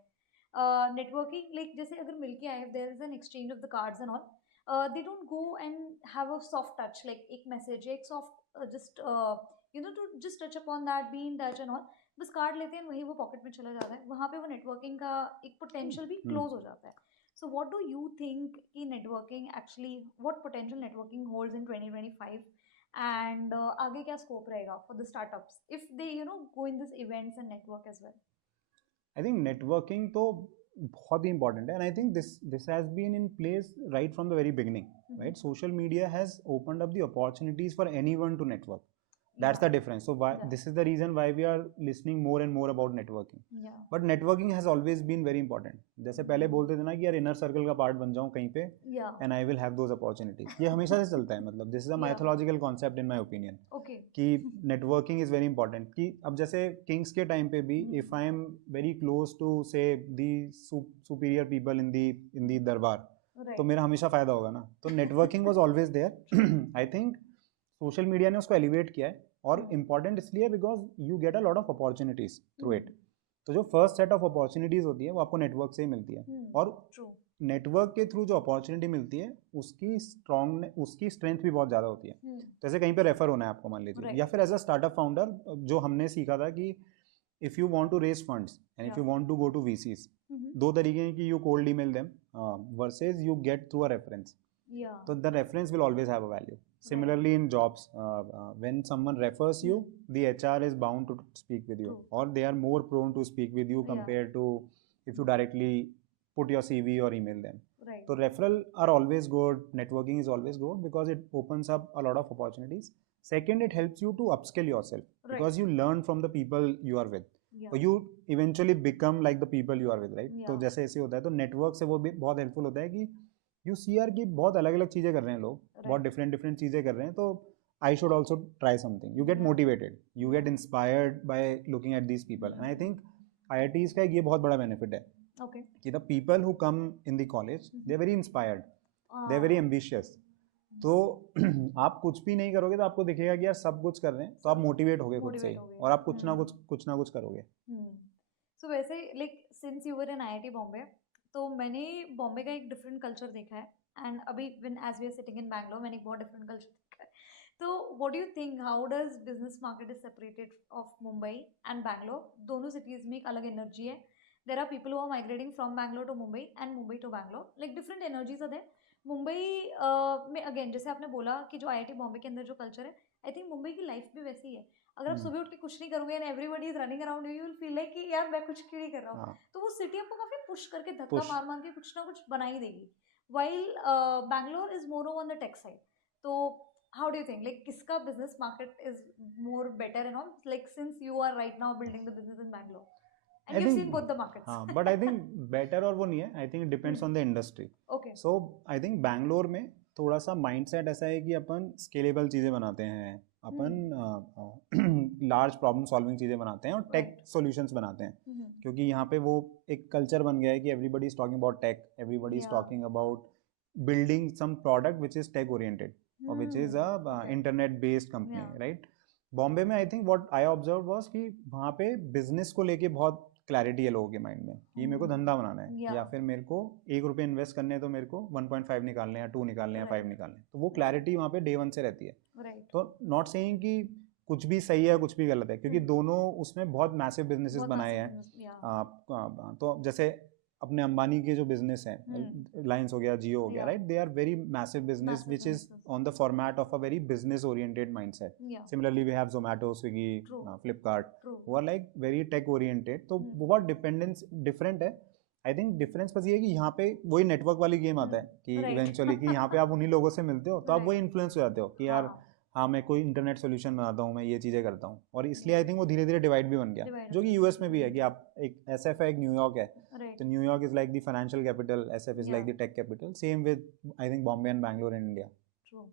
Networking like जैसे अगर मिलके आए, if there is an exchange of the cards and all, they don't go and have a soft touch like एक message एक soft just you know to just touch upon that, be in touch and all. बस card लेते हैं, वही वो pocket में चला जाता है. वहाँ पे वो नेटवर्किंग का एक पोटेंशियल भी क्लोज हो जाता है. So what do you think कि networking actually, what potential networking holds in 2025 and आगे क्या scope रहेगा for the startups if they you know go in this events and network as well? I think networking तो बहुत ही important है and I think this has been in place right from the very beginning, right? Social media has opened up the opportunities for anyone to network. That's the difference. So this is the reason why we are listening more and more about networking. Yeah. But networking has always been very important. जैसे पहले बोलते थे ना कि यार inner circle का part बन जाऊँ कहीं पे and I will have those opportunities. ये हमेशा से चलता है. मतलब this is a mythological concept in my opinion. Okay. कि networking is very important. कि अब जैसे Kings के time पे भी if I am very close to say the superior people in the दरबार, तो मेरा हमेशा फायदा होगा ना. तो networking was always there. I think social media ने उसको एलिवेट किया है और इम्पॉर्टेंट इसलिए because you get a lot of opportunities through it. तो जो फर्स्ट सेट ऑफ अपॉर्चुनिटीज होती है वो आपको नेटवर्क से ही मिलती है. और नेटवर्क के थ्रू जो अपॉर्चुनिटी मिलती है उसकी स्ट्रेंथ भी बहुत ज़्यादा होती है. जैसे कहीं पे रेफर होना है आपको मान लीजिए, या फिर एज अ स्टार्टअप फाउंडर जो हमने सीखा था कि if you want to raise funds and if you want to go to VCs, 2 तरीके हैं कि you cold email them versus you get through a reference. तो the reference will always have a value. Similarly in jobs, when someone refers you, the HR is bound to speak with you, or they are more prone to speak with you compared to if you directly put your CV or email them. Right. So referral are always good, networking is always good because it opens up a lot of opportunities. Second, it helps you to upskill yourself because you learn from the people you are with. So you eventually become like the people you are with, right? तो जैसे ऐसे होता है तो network से वो भी बहुत helpful होता है कि यू सी आर की बहुत अलग अलग चीज़ें कर रहे हैं लोग, बहुत डिफरेंट चीज़ें कर रहे हैं. तो I should also try something. You get motivated, you get inspired by looking at these people. And I think IITs का एक ये बहुत बड़ा बेनिफिट है कि the people who come in the college they are very inspired, they are very ambitious. तो आप कुछ भी नहीं करोगे तो आपको दिखेगा कि यार सब कुछ कर रहे हैं, तो आप मोटिवेट होगे खुद से ही और आप कुछ ना कुछ करोगे. सो वैसे like since you were in IIT Bombay, तो मैंने बॉम्बे का एक डिफरेंट कल्चर देखा है एंड अभी when as we are sitting in Bangalore मैंने एक बहुत डिफरेंट कल्चर देखा है. तो what do you think, how does business market is separated of Mumbai and Bangalore? दोनों सिटीज़ में एक अलग एनर्जी है. There are people who are migrating from Bangalore to Mumbai and Mumbai to Bangalore, like different energies are there. Mumbai में again जैसे आपने बोला कि जो IIT बॉम्बे के अंदर जो कल्चर है, आई थिंक मुंबई की लाइफ भी वैसी ही है. अगर आप सुबह उठ के कुछ नहीं करोगे and everybody is running around you, will feel like कि यार मैं कुछ क्यों नहीं कर रहा हूँ. तो वो सिटी आपको काफी पुश करके धक्का मार के कुछ ना कुछ बना ही देगी. While Bangalore is more on the tech side. तो how do you think, like, kiska business market is more better and all, like, since you are right now building the business in Bangalore I and you've think, seen both the markets? हाँ, but I think better और वो नहीं है, I think it depends on the industry. Okay. So I think Bangalore में थोड़ा सा mindset ऐसा है कि अपन स्केलेबल चीज़ें बनाते हैं, अपन लार्ज प्रॉब्लम सॉल्विंग चीज़ें बनाते हैं और टेक सॉल्यूशंस बनाते हैं, क्योंकि यहाँ पे वो एक कल्चर बन गया है कि everybody is talking about tech, everybody is talking about building some product which is tech oriented और which is a internet based company, right. Bombay में I think what I observe was कि वहाँ पे बिजनेस को लेके बहुत क्लैरिटी है लोगों के माइंड में कि मेरे को धंधा बनाना है या फिर मेरे को ₹1 इन्वेस्ट करने हैं तो मेरे को 1.5 निकालने हैं, 2 निकालने हैं, 5 निकालने हैं, तो वो क्लैरिटी वहाँ पे डे वन से रहती है. तो नॉट सेइंग कि कुछ भी सही है कुछ भी गलत है, क्योंकि दोनों उसमें बहुत मैसिव बिजनेसेस बनाए हैं. तो जैसे अपने अंबानी के जो बिजनेस हैं, रिलायंस हो गया, जियो हो गया, right, they are very massive business which is on the format of a very business oriented mindset. Similarly we have Zomato, Swiggy, Flipkart, वो are like very tech oriented. तो बहुत डिपेंडेंस डिफरेंट है. I think difference बस ये है कि यहाँ पे वही नेटवर्क वाली गेम आता है कि इवेंचुअली कि यहाँ पे आप उन्हीं लोगों से मिलते हो तो आप वही इन्फ्लुएंस हो जाते हो कि यार हाँ मैं कोई इंटरनेट सोल्यूशन बनाता हूँ, मैं ये चीज़ें करता हूँ, और इसलिए आई थिंक वो धीरे धीरे डिवाइड भी बन गया, जो कि यूएस में भी है कि आप एक SF है, एक न्यूयॉर्क है, तो New York is like the financial capital, SF is like the tech capital, same with I think Bombay and Bangalore in India. True.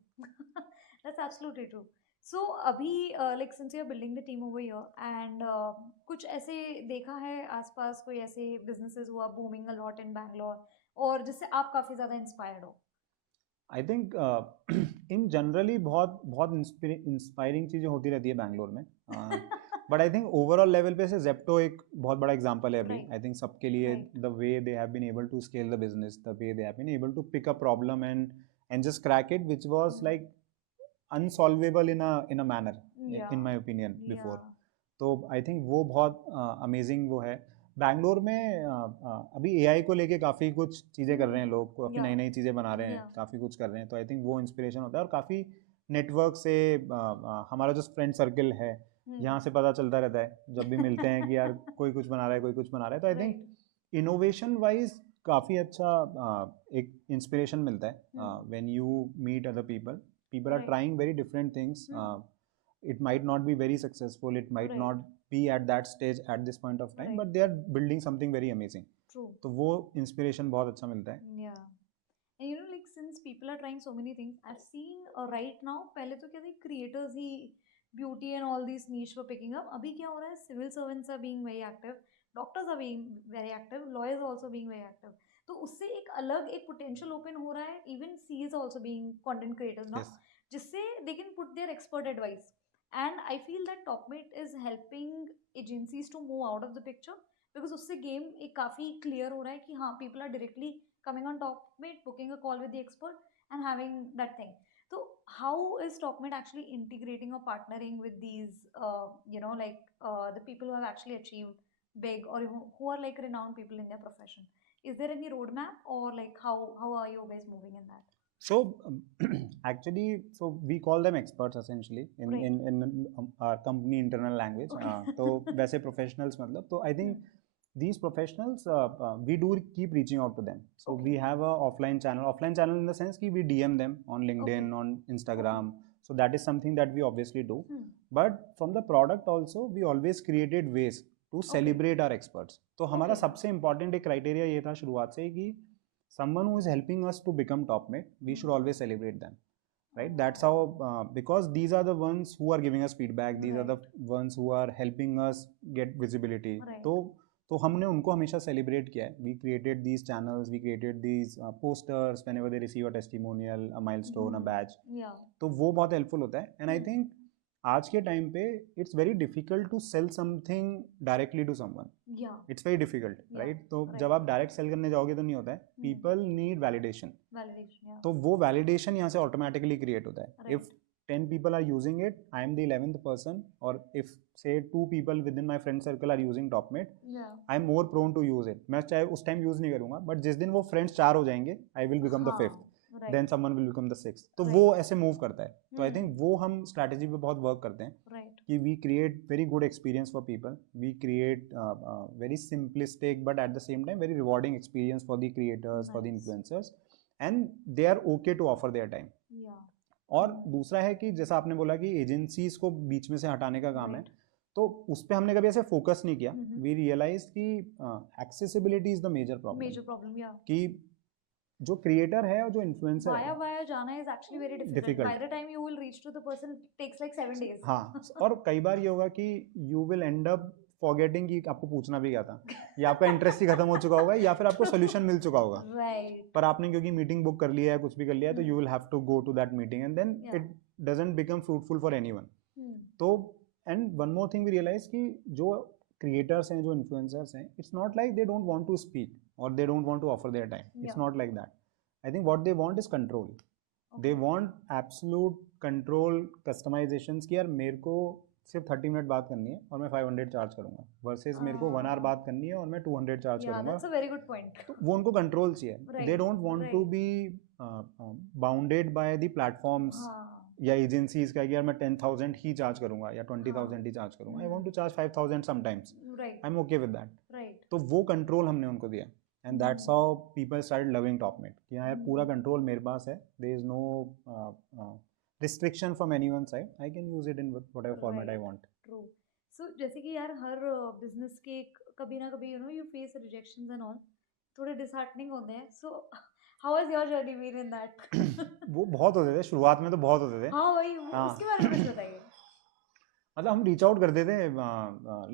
That's absolutely true. So अभी like since you are building the team over here and कुछ ऐसे देखा है आसपास कोई ऐसे businesses हुआ booming a lot in Bangalore और जिससे आप काफ़ी ज़्यादा inspired हो? आई थिंक इन जनरली बहुत बहुत इंस्पायरिंग चीज़ें होती रहती है बैंगलोर में, but I think overall level पे से जेप्टो एक बहुत बड़ा एग्जांपल है अभी. आई थिंक सबके लिए the way they have been able to scale the business, the way they have been able to pick a problem and just crack it which was like unsolvable in a manner, in my opinion, before. तो I think वो बहुत amazing वो है. बैंगलोर में अभी AI को लेके काफ़ी कुछ चीज़ें कर रहे हैं लोग, अपनी नई नई चीज़ें बना रहे हैं, काफ़ी कुछ कर रहे हैं, तो आई थिंक वो इंस्पिरेशन होता है. और काफ़ी नेटवर्क से हमारा जो फ्रेंड सर्कल है यहाँ से पता चलता रहता है जब भी मिलते हैं कि यार कोई कुछ बना रहा है, कोई कुछ बना रहा है, तो आई थिंक इनोवेशन वाइज काफ़ी अच्छा एक इंस्पिरेशन मिलता है when you meet other people. People are trying very different things. It might not be very successful, it might not be at that stage at this point of time, but they are building something very amazing. True. तो वो inspiration बहुत अच्छा मिलता है. Yeah. And you know, like since people are trying so many things, I've seen right now, पहले तो क्या थे creators he beauty and all these niche were picking up. अभी क्या हो रहा है, civil servants are being very active, doctors are being very active, lawyers also being very active. तो उससे एक अलग एक पोटेंशियल ओपन हो रहा है. Even she is also being content creators now, जिससे they can put their expert advice. And I feel that Topmate is helping agencies to move out of the picture, because उससे game एक काफ़ी clear हो रहा है कि हाँ, people are directly coming on Topmate, booking a call with the expert and having that thing. So how is Topmate actually integrating or partnering with these, the people who have actually achieved big or who are like renowned people in their profession? Is there any roadmap or like how are you guys moving in that? So actually, so we call them experts essentially in our company internal language. तो वैसे professionals मतलब, तो I think these professionals we do keep reaching out to them. So we have a offline channel in the sense कि we DM them on LinkedIn, on Instagram. So that is something that we obviously do. But from the product also, we always created ways to celebrate our experts. तो हमारा सबसे important एक criteria ये था शुरुआत से कि someone who is helping us to become Topmate, we should always celebrate them. Right? That's how, because these are the ones who are giving us feedback, these are the ones who are helping us get visibility. तो हमने उनको हमेशा celebrate किया है. We created these channels, we created these posters whenever they receive a testimonial, a milestone, a batch. तो वो बहुत helpful होता है. एंड आई थिंक आज के टाइम पे it's very difficult to sell something directly to someone. It's very difficult, right. तो जब आप डायरेक्ट सेल करने जाओगे तो नहीं होता है. People need validation. तो वो वैलिडेशन यहाँ से ऑटोमेटिकली क्रिएट होता है. If 10 people are using it, I am the 11th person, or if say 2 people within my friend circle are using Topmate, I am more prone to use it. मैं चाहे उस time use नहीं करूंगा, but जिस दिन वो friends 4 हो जाएंगे, I will become the 5th, then someone will become the 6th. तो वो ऐसे मूव करता है. तो आई थिंक वो हम स्ट्रैटेजी पे बहुत वर्क करते हैं कि we create very good experience for people, we create very simplistic but at the same time very rewarding experience for the creators, for the influencers, and they are okay to offer their time. और दूसरा है कि जैसा आपने बोला कि agencies को बीच में से हटाने का काम है, राइट तो उस पर हमने कभी ऐसे फोकस नहीं किया. वी रियलाइज कि accessibility is the major problem. Major problem या कि जो क्रिएटर है और जो इन्फ्लुएंसर वाया है, वाया जाना is actually very difficult. By difficult. The time you will reach to the person takes like 7 days. हाँ, और कई बार ये होगा कि you will end up forgetting कि आपको पूछना भी क्या था, या आपका इंटरेस्ट ही खत्म हो चुका होगा, या फिर आपको सोल्यूशन मिल चुका होगा, राइट. पर आपने क्योंकि मीटिंग बुक कर लिया है, कुछ भी कर लिया है, तो you will have to go to that meeting and then yeah it doesn't become fruitful for anyone. तो and one more thing we realise कि जो क्रिएटर्स हैं, जो इन्फ्लुएंसर्स हैं, it's not like they don't want to speak और they don't want to offer their time. It's yeah not like that. I think what they want is control. They okay want absolute control, customizations की यार मेरे को सिर्फ 30 minute बात करनी है और मैं 500 चार्ज करूंगा, वर्सेस मेरे को 1 आवर बात करनी है और मैं 200 चार्ज या करूंगा. That's a very good point. तो वो उनको कंट्रोल चाहिए. They right don't want to right. Be bounded by the platforms हाँ या एजेंसीज का कि यार मैं 10,000 ही चार्ज करूंगा या 20,000 हाँ ही चार्ज करूंगा. I want to charge 5,000 sometimes. Right I am okay with that. Right. तो वो कंट्रोल हमने उनको दिया and that's how people start loving Topmate कि हाँ यार पूरा कंट्रोल मेरे पास है. There is no restriction from anyone side. I can use it in whatever format I right want. True. So जैसे कि यार हर बिजनेस के कभी ना कभी you face rejections and all, थोड़े डिसहार्टनिंग होते हैं. So how was your journey been in that? वो बहुत होते थे शुरुआत में, तो बहुत होते थे. हाँ वही हाँ, उसके बारे में कुछ बताइए. मतलब हम रीच आउट करते थे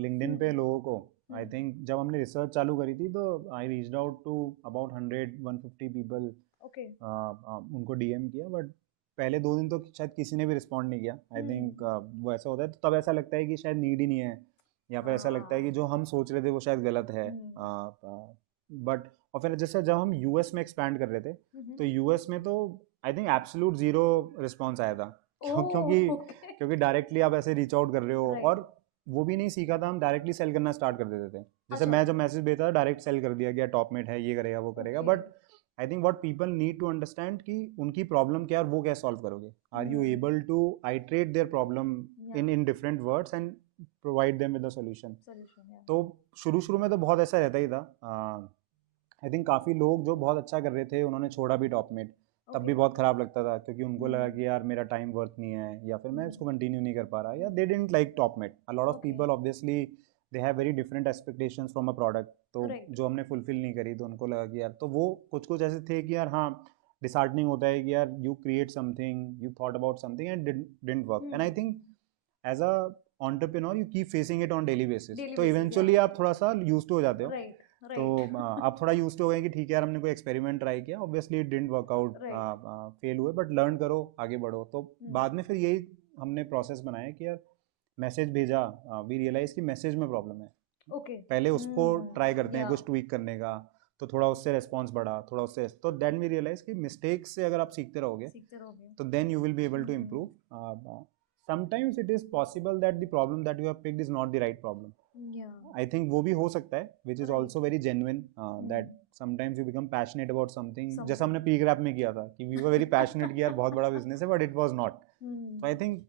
लिंक्डइन पे लोगों को. आई थिंक जब हमने रिसर्च चालू करी थी तो I reached out to about 100-150 people. Okay उनको डीएम किया, बट पहले 2 दिन तो शायद किसी ने भी रिस्पॉन्ड नहीं किया. आई थिंक वो ऐसा होता है, तो तब ऐसा लगता है कि शायद नीड ही नहीं है, या फिर ऐसा लगता है कि जो हम सोच रहे थे वो शायद गलत है. बट और फिर जैसे जब हम यूएस में एक्सपैंड कर रहे थे, तो यूएस में तो I think absolute zero response आया था. क्योंकि ओके क्योंकि डायरेक्टली आप ऐसे रीच आउट कर रहे हो, राइट. और वो भी नहीं सीखा था, हम डायरेक्टली सेल करना स्टार्ट कर देते थे. जैसे अच्छा मैं जब मैसेज भेजता था डायरेक्ट सेल कर दिया गया, टॉपमेट है, ये करेगा वो करेगा. Okay but I think what people need to understand कि उनकी प्रॉब्लम क्या है और वो कैसे सॉल्व करोगे. Are you able to iterate their problem या in different words and provide them with a solution. Solution या तो शुरू में तो बहुत ऐसा रहता ही था. आई थिंक काफ़ी लोग जो बहुत अच्छा कर रहे थे उन्होंने छोड़ा भी टॉपमेट. तब भी ओके बहुत ख़राब लगता था क्योंकि उनको लगा कि यार मेरा टाइम वर्थ नहीं है, या फिर मैं इसको कंटिन्यू नहीं कर पा रहा, या they didn't like Topmate. A lot of okay people obviously they have very different expectations from a product. तो राइट जो हमने फुलफिल नहीं करी तो उनको लगा कि यार, तो वो कुछ कुछ ऐसे थे कि यार हाँ, डिसहार्टनिंग होता है कि यार you create something, you thought about something and didn't work. And I think as a entrepreneur you keep facing it on daily basis, daily तो बेसिस या इवेंचुअली आप थोड़ा सा यूज टू हो जाते हो. राइट तो राइट आप थोड़ा यूज हो गए कि ठीक है यार हमने कोई एक्सपेरिमेंट ट्राई किया, obviously it didn't work out, right fail हुए, बट लर्न करो, आगे बढ़ो. तो बाद में फिर यही हमने प्रोसेस बनाया कि यार मैसेज भेजा, वी रियलाइज कि मैसेज में प्रॉब्लम है. ओके पहले उसको ट्राई करते हैं या कुछ ट्वीक करने का, तो थोड़ा उससे रेस्पॉन्स बढ़ा, थोड़ा उससे, तो देन वी रियलाइज कि मिस्टेक्स से अगर आप सीखते रहोगे सीखते रहोगे तो then you will be able to improve. sometimes it is possible that the problem that you have picked is not the right problem. या I think वो भी हो सकता है, which is right also very genuine, that sometimes you become passionate about something. जैसा something हमने P grab में किया था कि we were very passionate कि यार बहुत बड़ा business है, but it was not. So I think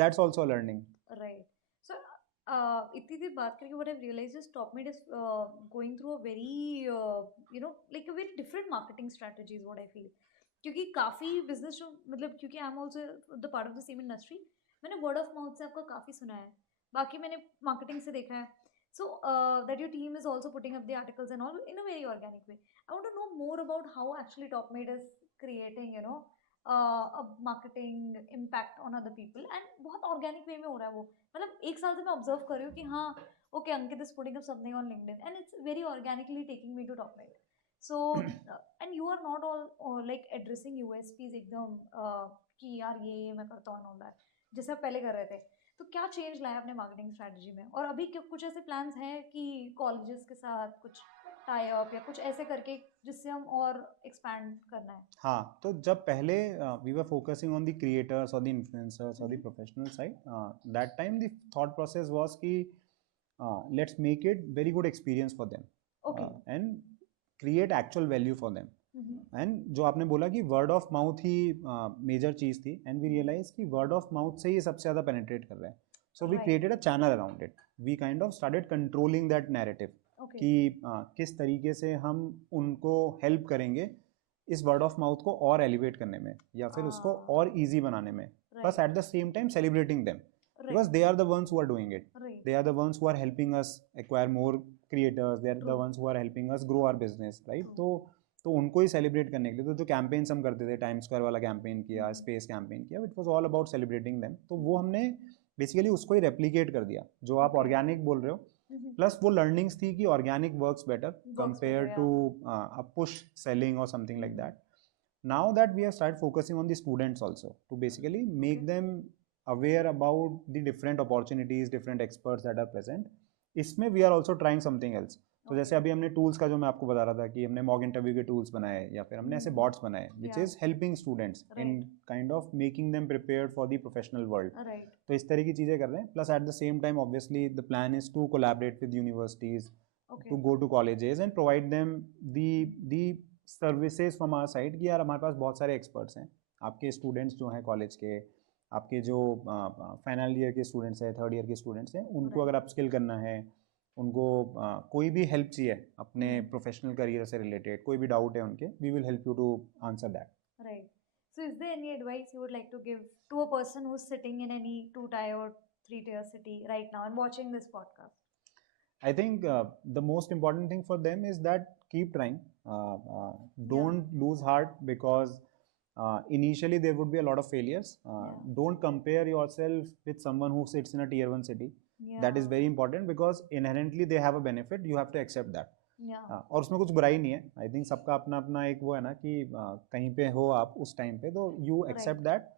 that's also a learning. Right. So इतनी देर बात करके what I realise is Topmate is going through a very like a very different marketing strategies what I feel. क्योंकि काफ़ी business जो मतलब क्योंकि I am also the part of the same industry, मैंने वर्ड ऑफ माउथ से आपका काफ़ी सुना है, बाकी मैंने मार्केटिंग से देखा है. So that your team is also putting up the articles and all in a very organic way. I want to know more about how actually Topmate is creating marketing impact on other people, and बहुत organic way में हो रहा है वो. मतलब 1 साल से मैं ऑब्जर्व कर रही हूँ कि हाँ okay Ankit is putting up something on LinkedIn and it's very organically taking me to Topmate. So and you are not all like addressing USPs एकदम कि यार ये मैं करता हूँ ऑल दैट जैसे आप पहले कर रहे थे. तो क्या चेंज लाया अपने मार्केटिंग स्ट्रैटेजी में, और अभी कुछ ऐसे प्लान्स हैं कि कॉलेजेस के साथ कुछ टाई अप या कुछ ऐसे करके जिससे हम और एक्सपैंड करना है. हाँ, तो जब पहले we were focusing on the creators or the influencers or the professional side, that time the thought process was कि let's make it very good experience for them, okay and create actual value for them. And जो आपने बोला कि word of mouth ही major चीज़ थी, and we realise कि word of mouth से ही सबसे ज़्यादा पेनिट्रेट कर रहे हैं. So we right created a channel around it. We kind of started controlling that narrative okay कि किस तरीके से हम उनको हेल्प करेंगे इस वर्ड ऑफ माउथ को और एलिवेट करने में या फिर उसको और ईजी बनाने में, plus eight the same time celebrating them because they are the ones who are doing it. They are the ones who are helping us acquire more creators. They are the ones who are helping us grow our business, right? तो उनको ही celebrate करने के लिए तो जो campaigns हम करते थे, टाइम स्क्वायर वाला कैंपेन किया, स्पेस कैंपेन किया, it was all about celebrating them. तो वो हमने बेसिकली उसको ही रेप्लिकेट कर दिया जो आप ऑर्गेनिक बोल रहे हो. प्लस वो लर्निंग्स थी कि organic works better compare to a push selling और something like that. Now that we have started focusing on the students also to basically make them aware about the different opportunities, different experts that are present. इसमें we are also trying something else. तो जैसे अभी हमने tools का जो मैं आपको बता रहा था कि हमने mock interview के tools बनाए या फिर हमने ऐसे bots बनाए which is helping students in kind of making them prepared for the professional world. तो इस तरह की चीज़ें कर रहे हैं. Plus at the same time obviously the plan is to collaborate with universities, to go to colleges and provide them the services from our side कि यार हमारे पास बहुत सारे एक्सपर्ट्स हैं. आपके स्टूडेंट्स जो हैं कॉलेज के, आपके जो फाइनल ईयर के स्टूडेंट्स हैं, थर्ड ईयर के स्टूडेंट्स हैं, उनको अगर आप स्किल करना है, उनको कोई भी हेल्प चाहिए अपने प्रोफेशनल करियर से रिलेटेड, कोई भी डाउट है उनके, we will help you to answer that. Right. So is there any advice you would like to give to a person who is sitting in any 2 tier or 3 tier city right now and watching this podcast? I think the most important thing for them is that keep trying. Don't lose heart because initially there would be a lot of failures. Don't compare yourself with someone who sits in a tier 1 city. That is very important because inherently they have a benefit. You have to accept that. और उसमें कुछ बुराई नहीं है. I think सबका अपना अपना एक वो है ना कि कहीं पे हो आप उस टाइम पे तो you accept that.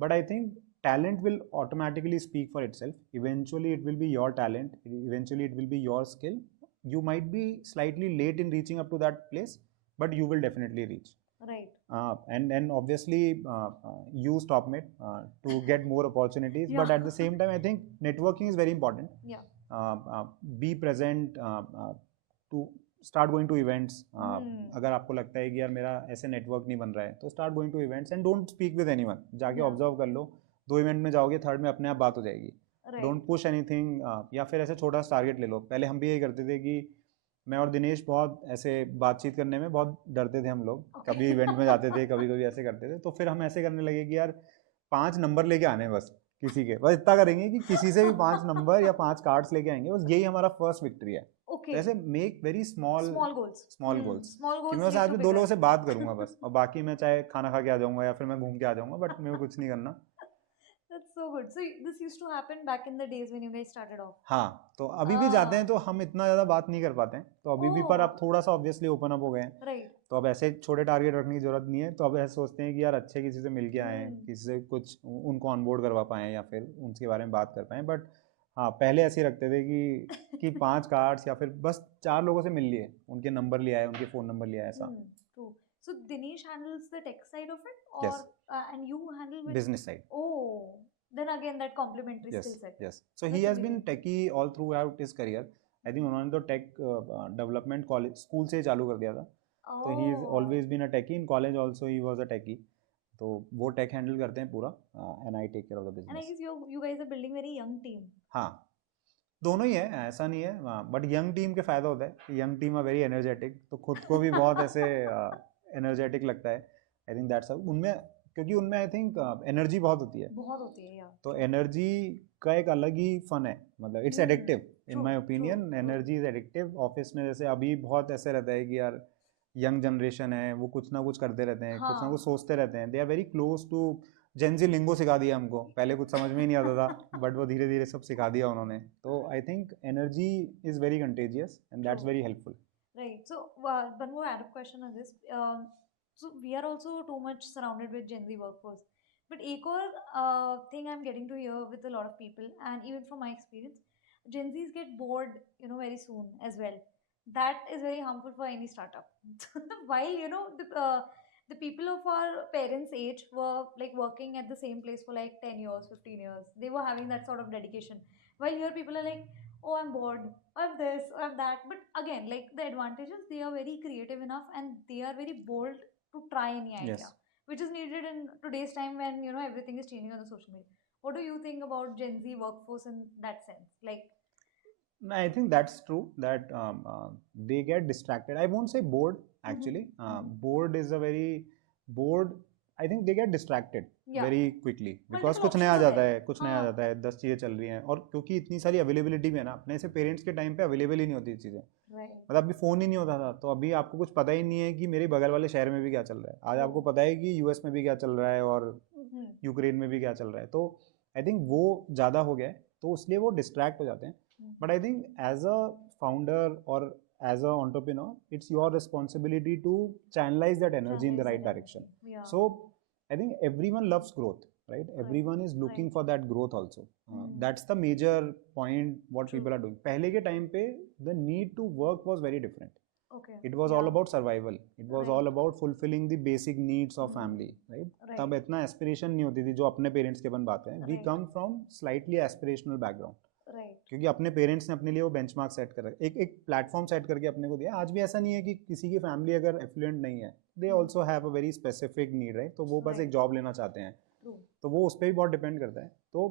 But I think talent will automatically speak for itself. Eventually it will be your talent, eventually it will be your skill. You might be slightly late in reaching up to that place, but you will definitely reach. Right. And obviously use TopMate to get more opportunities. But at the same time I think networking is very important. Be present, to start going to events. अगर आपको लगता है कि यार मेरा ऐसे network नहीं बन रहा है तो start going to events and don't speak with anyone. जाके ऑब्जर्व कर लो. 2 इवेंट में जाओगे, थर्ड में अपने आप बात हो जाएगी. Don't push anything. या फिर ऐसे छोटा सा टारगेट ले लो. पहले हम भी यही करते थे कि मैं और दिनेश बहुत ऐसे बातचीत करने में बहुत डरते थे हम लोग. कभी इवेंट में जाते थे, कभी कभी ऐसे करते थे. तो फिर हम ऐसे करने लगे कि यार 5 नंबर लेके आने बस किसी के, बस इतना करेंगे कि किसी से भी 5 नंबर या 5 कार्ड्स लेके आएंगे. बस यही हमारा फर्स्ट विक्ट्री है. ऐसे मेक वेरी स्मॉल गोल्स कि मैं बस आज 2 लोगों से बात करूंगा बस, और बाकी मैं चाहे खाना खा के आ जाऊंगा या फिर मैं घूम के आ जाऊंगा, बट मेरे को कुछ नहीं करना. That's so good. So this used to happen back in the days when you guys started off. हाँ, तो अभी भी जाते हैं तो हम इतना ज़्यादा बात नहीं कर पाते हैं. तो अभी भी पर अब थोड़ा सा ऑब्वियसली ओपन अप हो गए हैं. Right. तो अब ऐसे छोटे टारगेट रखने की जरूरत नहीं है. तो अब ऐसे सोचते हैं कि यार अच्छे किसी से मिल के आए, किसी से कुछ उनको ऑनबोर्ड करवा पाएँ या फिर उनके बारे में बात कर पाएँ. बट हाँ, पहले ऐसे ही रखते थे कि 5 कार्ड्स या फिर बस 4 लोगों से मिल लिए, उनके नंबर लिया है, उनके फ़ोन नंबर लिया है, ऐसा. So Dinesh handles the tech side of it, or Yes. And you handle with Business side. Oh, then again that complementary skill set. Yes. So he has been techie all throughout his career. I think उन्होंने तो tech development college school से ही चालू कर दिया था. तो he has always been a techie. In college also he was a techie. तो वो tech handle करते हैं पूरा, and I take care of the business. And I guess you guys are building very young team. हाँ, दोनों ही है, ऐसा नहीं है. बट यंग टीम के फायदा होता है. Young team are very energetic, तो खुद को भी बहुत ऐसे एनर्जेटिक लगता है. आई थिंक दैट्स उनमें, क्योंकि उनमें आई थिंक एनर्जी बहुत होती है यार. तो एनर्जी का एक अलग ही फन है. मतलब it's addictive in my opinion. Energy is addictive. Office में जैसे अभी बहुत ऐसे रहता है कि यार यंग जनरेशन है, वो कुछ ना कुछ करते रहते हैं, कुछ ना कुछ सोचते रहते हैं. They are very close to Gen Z lingo सिखा दिया हमको. पहले कुछ समझ में ही नहीं आता था, बट वो धीरे धीरे सब सिखा दिया उन्होंने. तो I think energy is very contagious and that's very helpful. Right. So one more add-up question on this. So we are also too much surrounded with Gen Z workforce. But एक और thing I'm getting to hear with a lot of people, and even from my experience, Gen Zs get bored, very soon as well. That is very harmful for any startup. While the people of our parents' age were like working at the same place for like 10 years, 15 years. They were having that sort of dedication. While here people are like, oh, I'm bored, I'm this, I'm that. But again, like the advantages, they are very creative enough and they are very bold to try any idea, which is needed in today's time when everything is changing on the social media. What do you think about Gen Z workforce in that sense? Like, I think that's true that they get distracted. I won't say bored. actually. Bored is a very bored. I think they get distracted Yeah, very quickly because multiple कुछ नया आ options जाता है. है, कुछ नया आ हाँ, जाता है, 10 चीज़ें चल रही हैं, और क्योंकि इतनी सारी अवेलेबिलिटी भी है ना, अपने से पेरेंट्स के टाइम पे अवेलेबल ही नहीं होती चीज़ें. right. मतलब अभी फ़ोन ही नहीं होता था, तो अभी आपको कुछ पता ही नहीं है कि मेरे बगल वाले शहर में भी क्या चल रहा है. आज True. आपको पता है कि यूएस में भी क्या चल रहा है और Mhm. यूक्रेन में भी क्या चल रहा है. तो आई थिंक वो ज़्यादा हो गया है, तो इसलिए वो डिस्ट्रैक्ट हो जाते हैं. But I think as a founder और as a entrepreneur, it's your responsibility to channelize that energy in the Channelize right that direction. energy. Yeah. So I think everyone loves growth, right? Everyone is looking Right. for that growth also. Hmm. That's the major point what True. people are doing. पहले के time पे the need to work was very different. Okay. It was all Yeah. about survival. It was all Right. about fulfilling the basic needs of Hmm. family, right? Right. तब इतना aspiration नहीं होती थी जो अपने parents के बन पाते हैं. We Right. come from slightly aspirational background. Right. क्योंकि अपने पेरेंट्स ने अपने लिए वो बेंचमार्क सेट कर रखा, एक प्लेटफॉर्म सेट करके अपने को दिया. आज भी ऐसा नहीं है कि किसी की फैमिली अगर एफ्लुएंट नहीं है, they also have a very specific need, right? तो वो बस एक जॉब लेना चाहते हैं, तो वो उस पर भी बहुत डिपेंड करता है. तो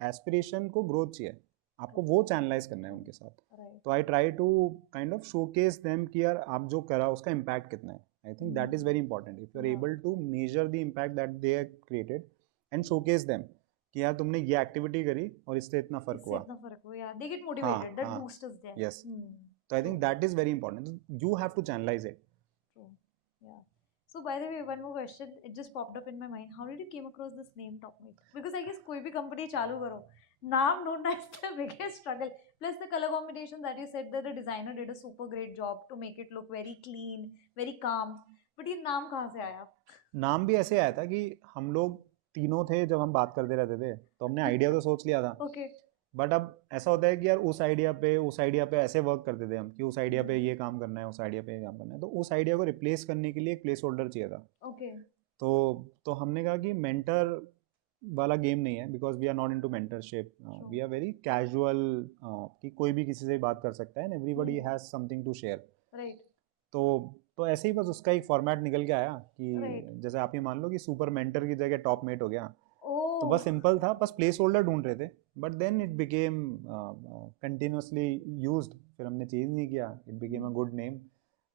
एस्पिरेशन को ग्रोथ चाहिए, आपको वो चैनलाइज करना है उनके साथ. तो I try to kind of showcase them कि यार आप जो करा उसका इम्पैक्ट कितना है. I think that is very important. If you are able to measure the impact that they have created and showcase them कि यार तुमने ये एक्टिविटी करी और इससे इतना फर्क हुआ. Yeah, they get motivated. That हाँ, boost is there. yes. So I think that is very important. You have to channelize it. True. Yeah. So by the way, one more question. It just popped up in my mind. How did you came across this name TopMate? Because I guess कोई भी company चालू करो, नाम ढूंढना is the biggest struggle. Plus the color combination that you said that the designer did a super great job to make it look very clean, very calm. But ये नाम कहाँ से आया? नाम भी ऐसे आया था कि हम लोग तीनों थे, जब हम बात करते रहते थे तो हमने आइडिया तो सोच लिया था. Okay. बट अब ऐसा होता है कि यार उस आइडिया पे ऐसे वर्क करते थे हम कि उस आइडिया पे ये काम करना है, उस आइडिया पे ये काम करना है, तो उस आइडिया को रिप्लेस करने के लिए एक प्लेस होल्डर चाहिए था. Okay. तो हमने कहा कि मेंटर वाला गेम नहीं है, because we are not into mentorship. We are very casual, कि कोई भी किसी से बात कर सकता है and everybody has something to share. Right. तो ऐसे ही बस उसका एक फॉर्मेट निकल के आया कि जैसे आप ये मान लो कि सुपर मेंटर की जगह टॉप मेट हो गया. तो बस सिंपल था, बस प्लेस होल्डर ढूंढ रहे थे. But then it became continuously used. फिर हमने चेंज नहीं किया, it became a good name.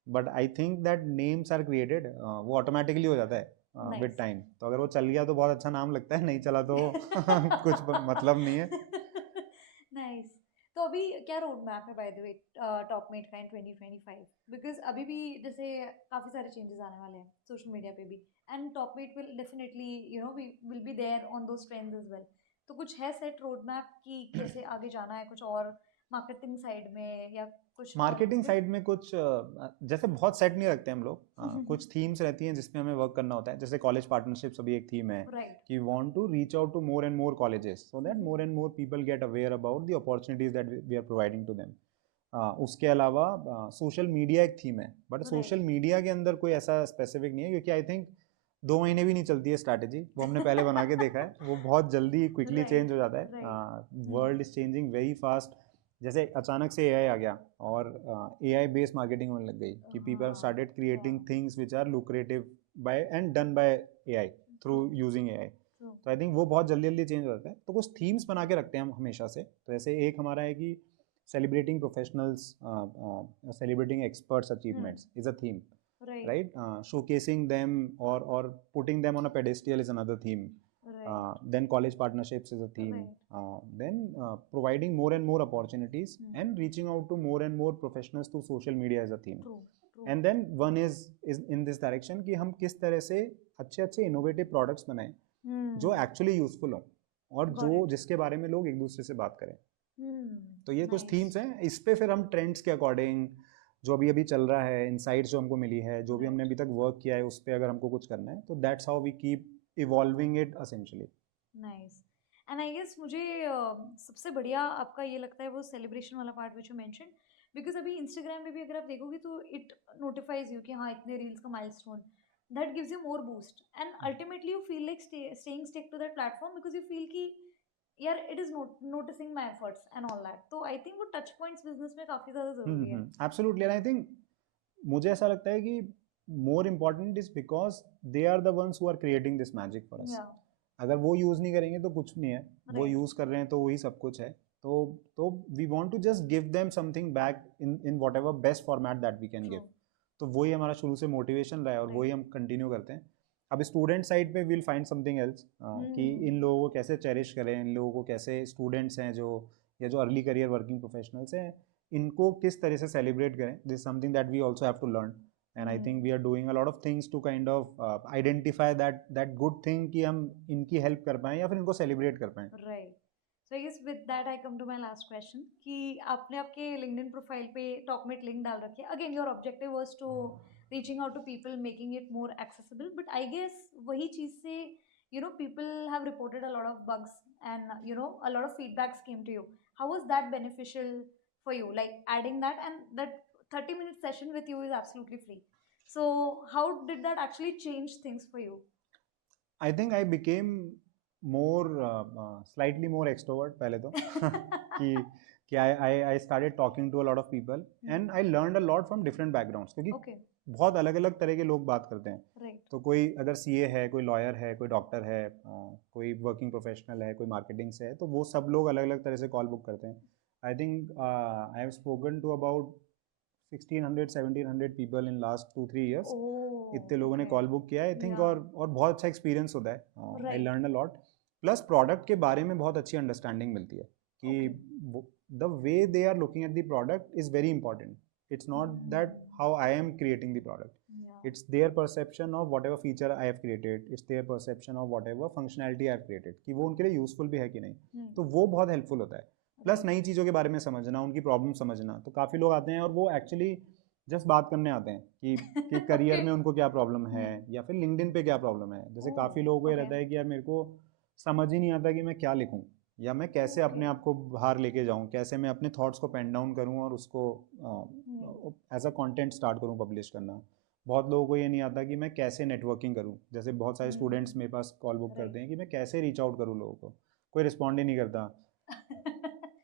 But I think that names are created, वो ऑटोमेटिकली हो जाता है विद टाइम. तो अगर वो चल गया तो बहुत अच्छा नाम लगता है, नहीं चला तो कुछ मतलब नहीं है. नाइस. तो अभी क्या रोड मैप है बाय द वे टॉपमेट का इन 2025? बिकॉज अभी भी जैसे काफ़ी सारे चेंजेस आने वाले हैं सोशल मीडिया पे भी, and Topmate will definitely we will be there on those trends as well. तो कुछ है सेट रोड मैप कि कैसे आगे जाना है, कुछ और मार्केटिंग साइड में या कुछ? मार्केटिंग साइड में कुछ जैसे बहुत सेट नहीं रखते हम लोग. कुछ थीम्स रहती हैं जिसमें हमें वर्क करना होता है. जैसे कॉलेज पार्टनरशिप्स अभी एक थीम है कि want to reach out to more and more colleges so that more and more people get aware about the opportunities that we are providing to them. उसके अलावा सोशल मीडिया एक theme है, but social media के अंदर कोई ऐसा specific नहीं है, क्योंकि आई थिंक 2 महीने भी नहीं चलती है स्ट्रैटेजी. वो हमने पहले बना के देखा है, वो बहुत जल्दी क्विकली चेंज हो जाता है. World is changing very fast. जैसे अचानक से एआई आ गया और एआई बेस्ड मार्केटिंग होने लग गई कि people started creating things which are lucrative by and done by AI through using AI. तो आई थिंक वो बहुत जल्दी जल्दी चेंज हो जाता है. तो कुछ थीम्स बना के रखते हैं हम हमेशा से. तो जैसे एक हमारा है कि celebrating professionals, celebrating experts achievements is a theme, right? Showcasing them or putting them on a pedestal is another theme. Then college partnerships is a theme. Then providing more and more opportunities and reaching out to more and more professionals through social media is a theme. And then one is in this direction कि हम किस तरह से अच्छे innovative products बनाएं जो actually useful हो और जो जिसके बारे में लोग एक दूसरे से बात करें. तो ये कुछ थीम्स हैं. इस पे फिर हम ट्रेंड्स के अकॉर्डिंग जो अभी चल रहा है, इनसाइट्स जो हमको मिली है, जो भी हमने अभी तक वर्क किया है, उस पर अगर हमको कुछ करना है तो that's how we keep evolving it essentially. Nice. And I guess मुझे सबसे बढ़िया आपका ये लगता है वो सेलिब्रेशन वाला part which you mention, because अभी इंस्टाग्राम पे भी अगर आप देखोगे तो इट नोटिफाइज यू कि हाँ इतने रील्स का milestone, that gives you more boost and ultimately you feel like staying stick to that platform because you feel कि यार it is noticing my efforts and all that. तो I think वो touch points business में काफी ज्यादा जरूरी है. Absolutely. And I think मुझे ऐसा लगता है कि more important is because they are the ones who are creating this magic for us. अगर वो यूज नहीं करेंगे तो कुछ नहीं है. वो यूज कर रहे हैं तो वही सब कुछ है. तो we want to just give them something back in whatever best format that we can give. तो वही हमारा शुरू से मोटिवेशन रहा है और वही हम कंटिन्यू करते हैं. अब स्टूडेंट साइड पे विल फाइंड समथिंग एल्स कि इन लोगों को कैसे चेरिश करें, इन लोगों को कैसे स्टूडेंट्स हैं जो या जो अर्ली करियर वर्किंग प्रोफेशनल्स हैं, इनको किस तरह से सेलिब्रेट करें. This something that we also have to learn, and I think we are doing a lot of things to kind of identify that good thing कि हम इनकी हेल्प कर पाएँ या फिर इनको सेलिब्रेट कर पाएँ. Right. So I guess with that I come to my last question कि आपने आपके लिंक्डइन प्रोफाइल पे टॉकमेट लिंक डाल रखी है. Again your objective was to reaching out to people, making it more accessible, but I guess वही चीज से people have reported a lot of bugs, and a lot of feedbacks came to you. How was that beneficial for you, like adding that? And that 30-minute session with you is absolutely free. So how did that actually change things for you? I think I became more slightly more extrovert पहले तो कि I started talking to a lot of people and I learned a lot from different backgrounds, क्योंकि Okay. बहुत अलग अलग तरह के लोग बात करते हैं. Right. तो कोई अगर सीए है, कोई लॉयर है, कोई डॉक्टर है, कोई वर्किंग प्रोफेशनल है, कोई मार्केटिंग से है, तो वो सब लोग अलग अलग तरह से कॉल बुक करते हैं. I think I have spoken to about 1600-1700 people in last 2-3 years. इतने लोगों ने कॉल बुक किया आई थिंक. और बहुत अच्छा एक्सपीरियंस होता है. I learn a lot. Plus product के बारे में बहुत अच्छी अंडरस्टैंडिंग मिलती है कि the way they are looking at the product is very important. It's not that how I am creating the product. It's their perception of whatever feature I have created. It's their perception of whatever functionality I have created. कि वो उनके लिए useful भी है कि नहीं. तो वो बहुत हेल्पफुल होता है. प्लस नई चीज़ों के बारे में समझना, उनकी प्रॉब्लम समझना. तो काफ़ी लोग आते हैं और वो एक्चुअली जस्ट बात करने आते हैं कि करियर में उनको क्या प्रॉब्लम है या फिर लिंक्डइन पे क्या प्रॉब्लम है. जैसे काफ़ी लोगों को ये रहता है कि यार मेरे को समझ ही नहीं आता कि मैं क्या लिखूँ या मैं कैसे अपने आप को बाहर लेके जाऊँ, कैसे मैं अपने थॉट्स को पेन डाउन करूँ और उसको एज अ कंटेंट स्टार्ट करूँ पब्लिश करना. बहुत लोगों को ये नहीं आता कि मैं कैसे नेटवर्किंग करूँ. जैसे बहुत सारे स्टूडेंट्स मेरे पास कॉल बुक करते हैं कि मैं कैसे रीच आउट करूँ लोगों को, कोई रिस्पॉन्ड ही नहीं करता.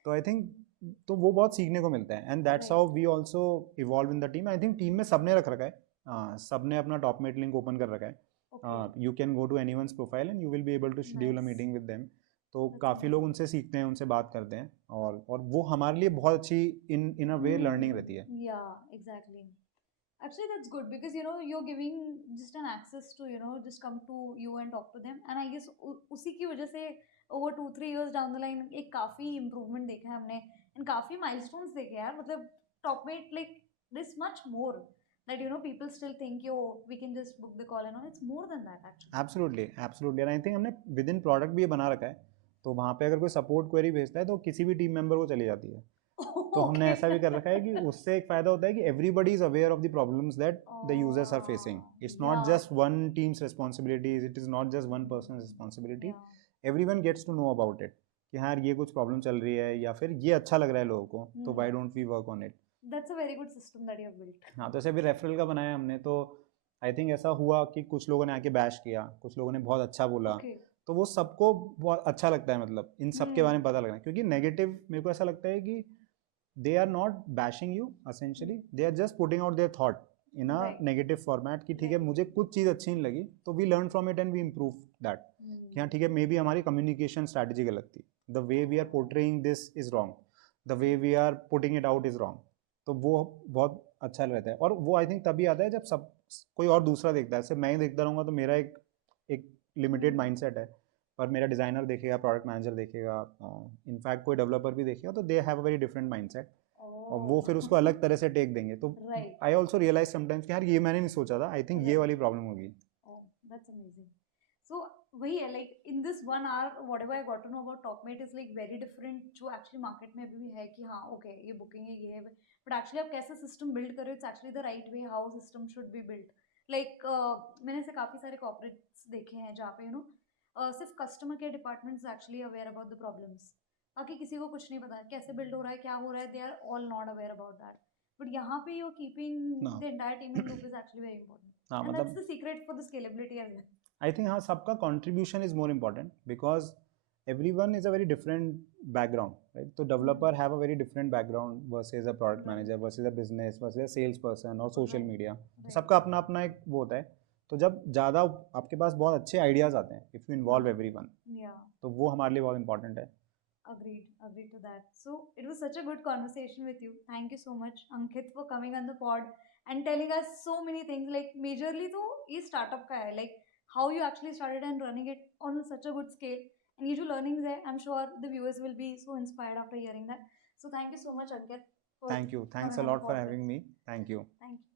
तो आई थिंक तो वो बहुत सीखने को मिलता है. And that's how we also evolve in the team. I think team में सबने रख रखा है, सबने अपना टॉपमेट लिंक ओपन कर रखा है. You can go to anyone's profile and you will be able to schedule a meeting with them. तो काफ़ी लोग उनसे सीखते हैं, उनसे बात करते हैं और वो हमारे लिए बहुत अच्छी इन अ वे लर्निंग रहती है. Yeah, exactly. Actually, that's good because you're giving just an access to just come to you and talk to them, and I guess उसी की वजह से over 2-3 years down the line एक काफ़ी improvement देखा है हमने and काफ़ी milestones देखे हैं यार. मतलब टॉपमेट like this much more that people still think we can just book the call and all. It's more than that actually. Absolutely, absolutely. And I think हमने विद इन प्रोडक्ट भी ये बना रखा है. तो वहाँ पे अगर कोई सपोर्ट क्वेरी भेजता है तो किसी भी टीम मेंबर को चली जाती है. तो हमने ऐसा भी कर रखा है कि उससे एक फायदा होता है कि everybody is aware of the problems that the users are facing. It's not just one team's responsibilities, it is not just one person responsibility. Everyone gets to know about it कि हाँ ये कुछ प्रॉब्लम चल रही है या फिर ये अच्छा लग रहा है लोगों को, तो why don't we work on it. That's a very good system that you have built. हाँ, तो ऐसे भी रेफरल का बनाया हमने. तो आई थिंक ऐसा हुआ कि कुछ लोगों ने आके बैश किया, कुछ लोगों ने बहुत अच्छा बोला. तो वो सबको बहुत अच्छा लगता है. मतलब इन सब के बारे में पता लगना, क्योंकि नेगेटिव मेरे को ऐसा लगता है कि they are not bashing you essentially, they are just putting out their thought in a negative format कि ठीक है मुझे कुछ चीज़ अच्छी नहीं लगी तो we learn from it and we improve that. कि हाँ ठीक है मे बी हमारी कम्युनिकेशन स्ट्रैटेजी गलत थी, the way we are portraying this is wrong, the way we are putting it out is wrong. तो वो बहुत अच्छा रहता है. और वो आई थिंक तभी आता है जब सब कोई और दूसरा देखता है. सिर्फ मैं ही देखता रहूँगा तो मेरा एक लिमिटेड माइंडसेट है, पर मेरा डिज़ाइनर देखेगा, प्रोडक्ट मैनेजर देखेगा, इनफैक्ट कोई डेवलपर भी देखेगा, तो they have a very different mindset और वो फिर उसको अलग तरह से टेक देंगे. तो आई ऑल्सो रियलाइज समटाइम्स कि यार ये मैंने नहीं सोचा था, आई थिंक ये वाली प्रॉब्लम होगी. That's amazing. सो वही है like in this 1 hour whatever I got to know about Topmate is like very different जो एक्चुअली मार्केट में अभी भी है कि हाँ ओके ये बुकिंग है ये है, बट एक्चुअली आप कैसे सिस्टम बिल्ड करो it's actually the right way how system should be build. Like मैंने ऐसे काफ़ी सारे कॉर्पोरेट्स देखे हैं जहाँ पे सिर्फ customer care departments actually aware about the problems, बाकी किसी को कुछ नहीं पता है कैसे बिल्ड हो रहा है क्या हो रहा है. They are all not aware about that, but यहाँ पे you are keeping the entire team in loop is actually very important. हाँ, and that's the secret for the scalability as well. I think हाँ सबका contribution is more important because everyone is a very different background, right? So developer have a very different background versus a product manager versus a business versus a sales person और social media. तो सबका अपना अपना एक वो होता है. तो जब ज़्यादा आपके पास बहुत अच्छे आइडियाज़ आते हैं, इफ़ यू इन्वॉल्व एवरीवन, तो वो हमारे लिए बहुत इंपॉर्टेंट है. Agreed to that. So it was such a good conversation with you. Thank you so much, Ankit, for coming on the pod and telling us so many things. Like majorly, तो ये startup का है, like how you actually started and running it on such a good scale. And ये जो learnings है, I'm sure the viewers will be so inspired after hearing that. So thank you so much, Ankit, for Thank you. Thanks coming a on the lot for pod with having us. me. Thank you. Thank you.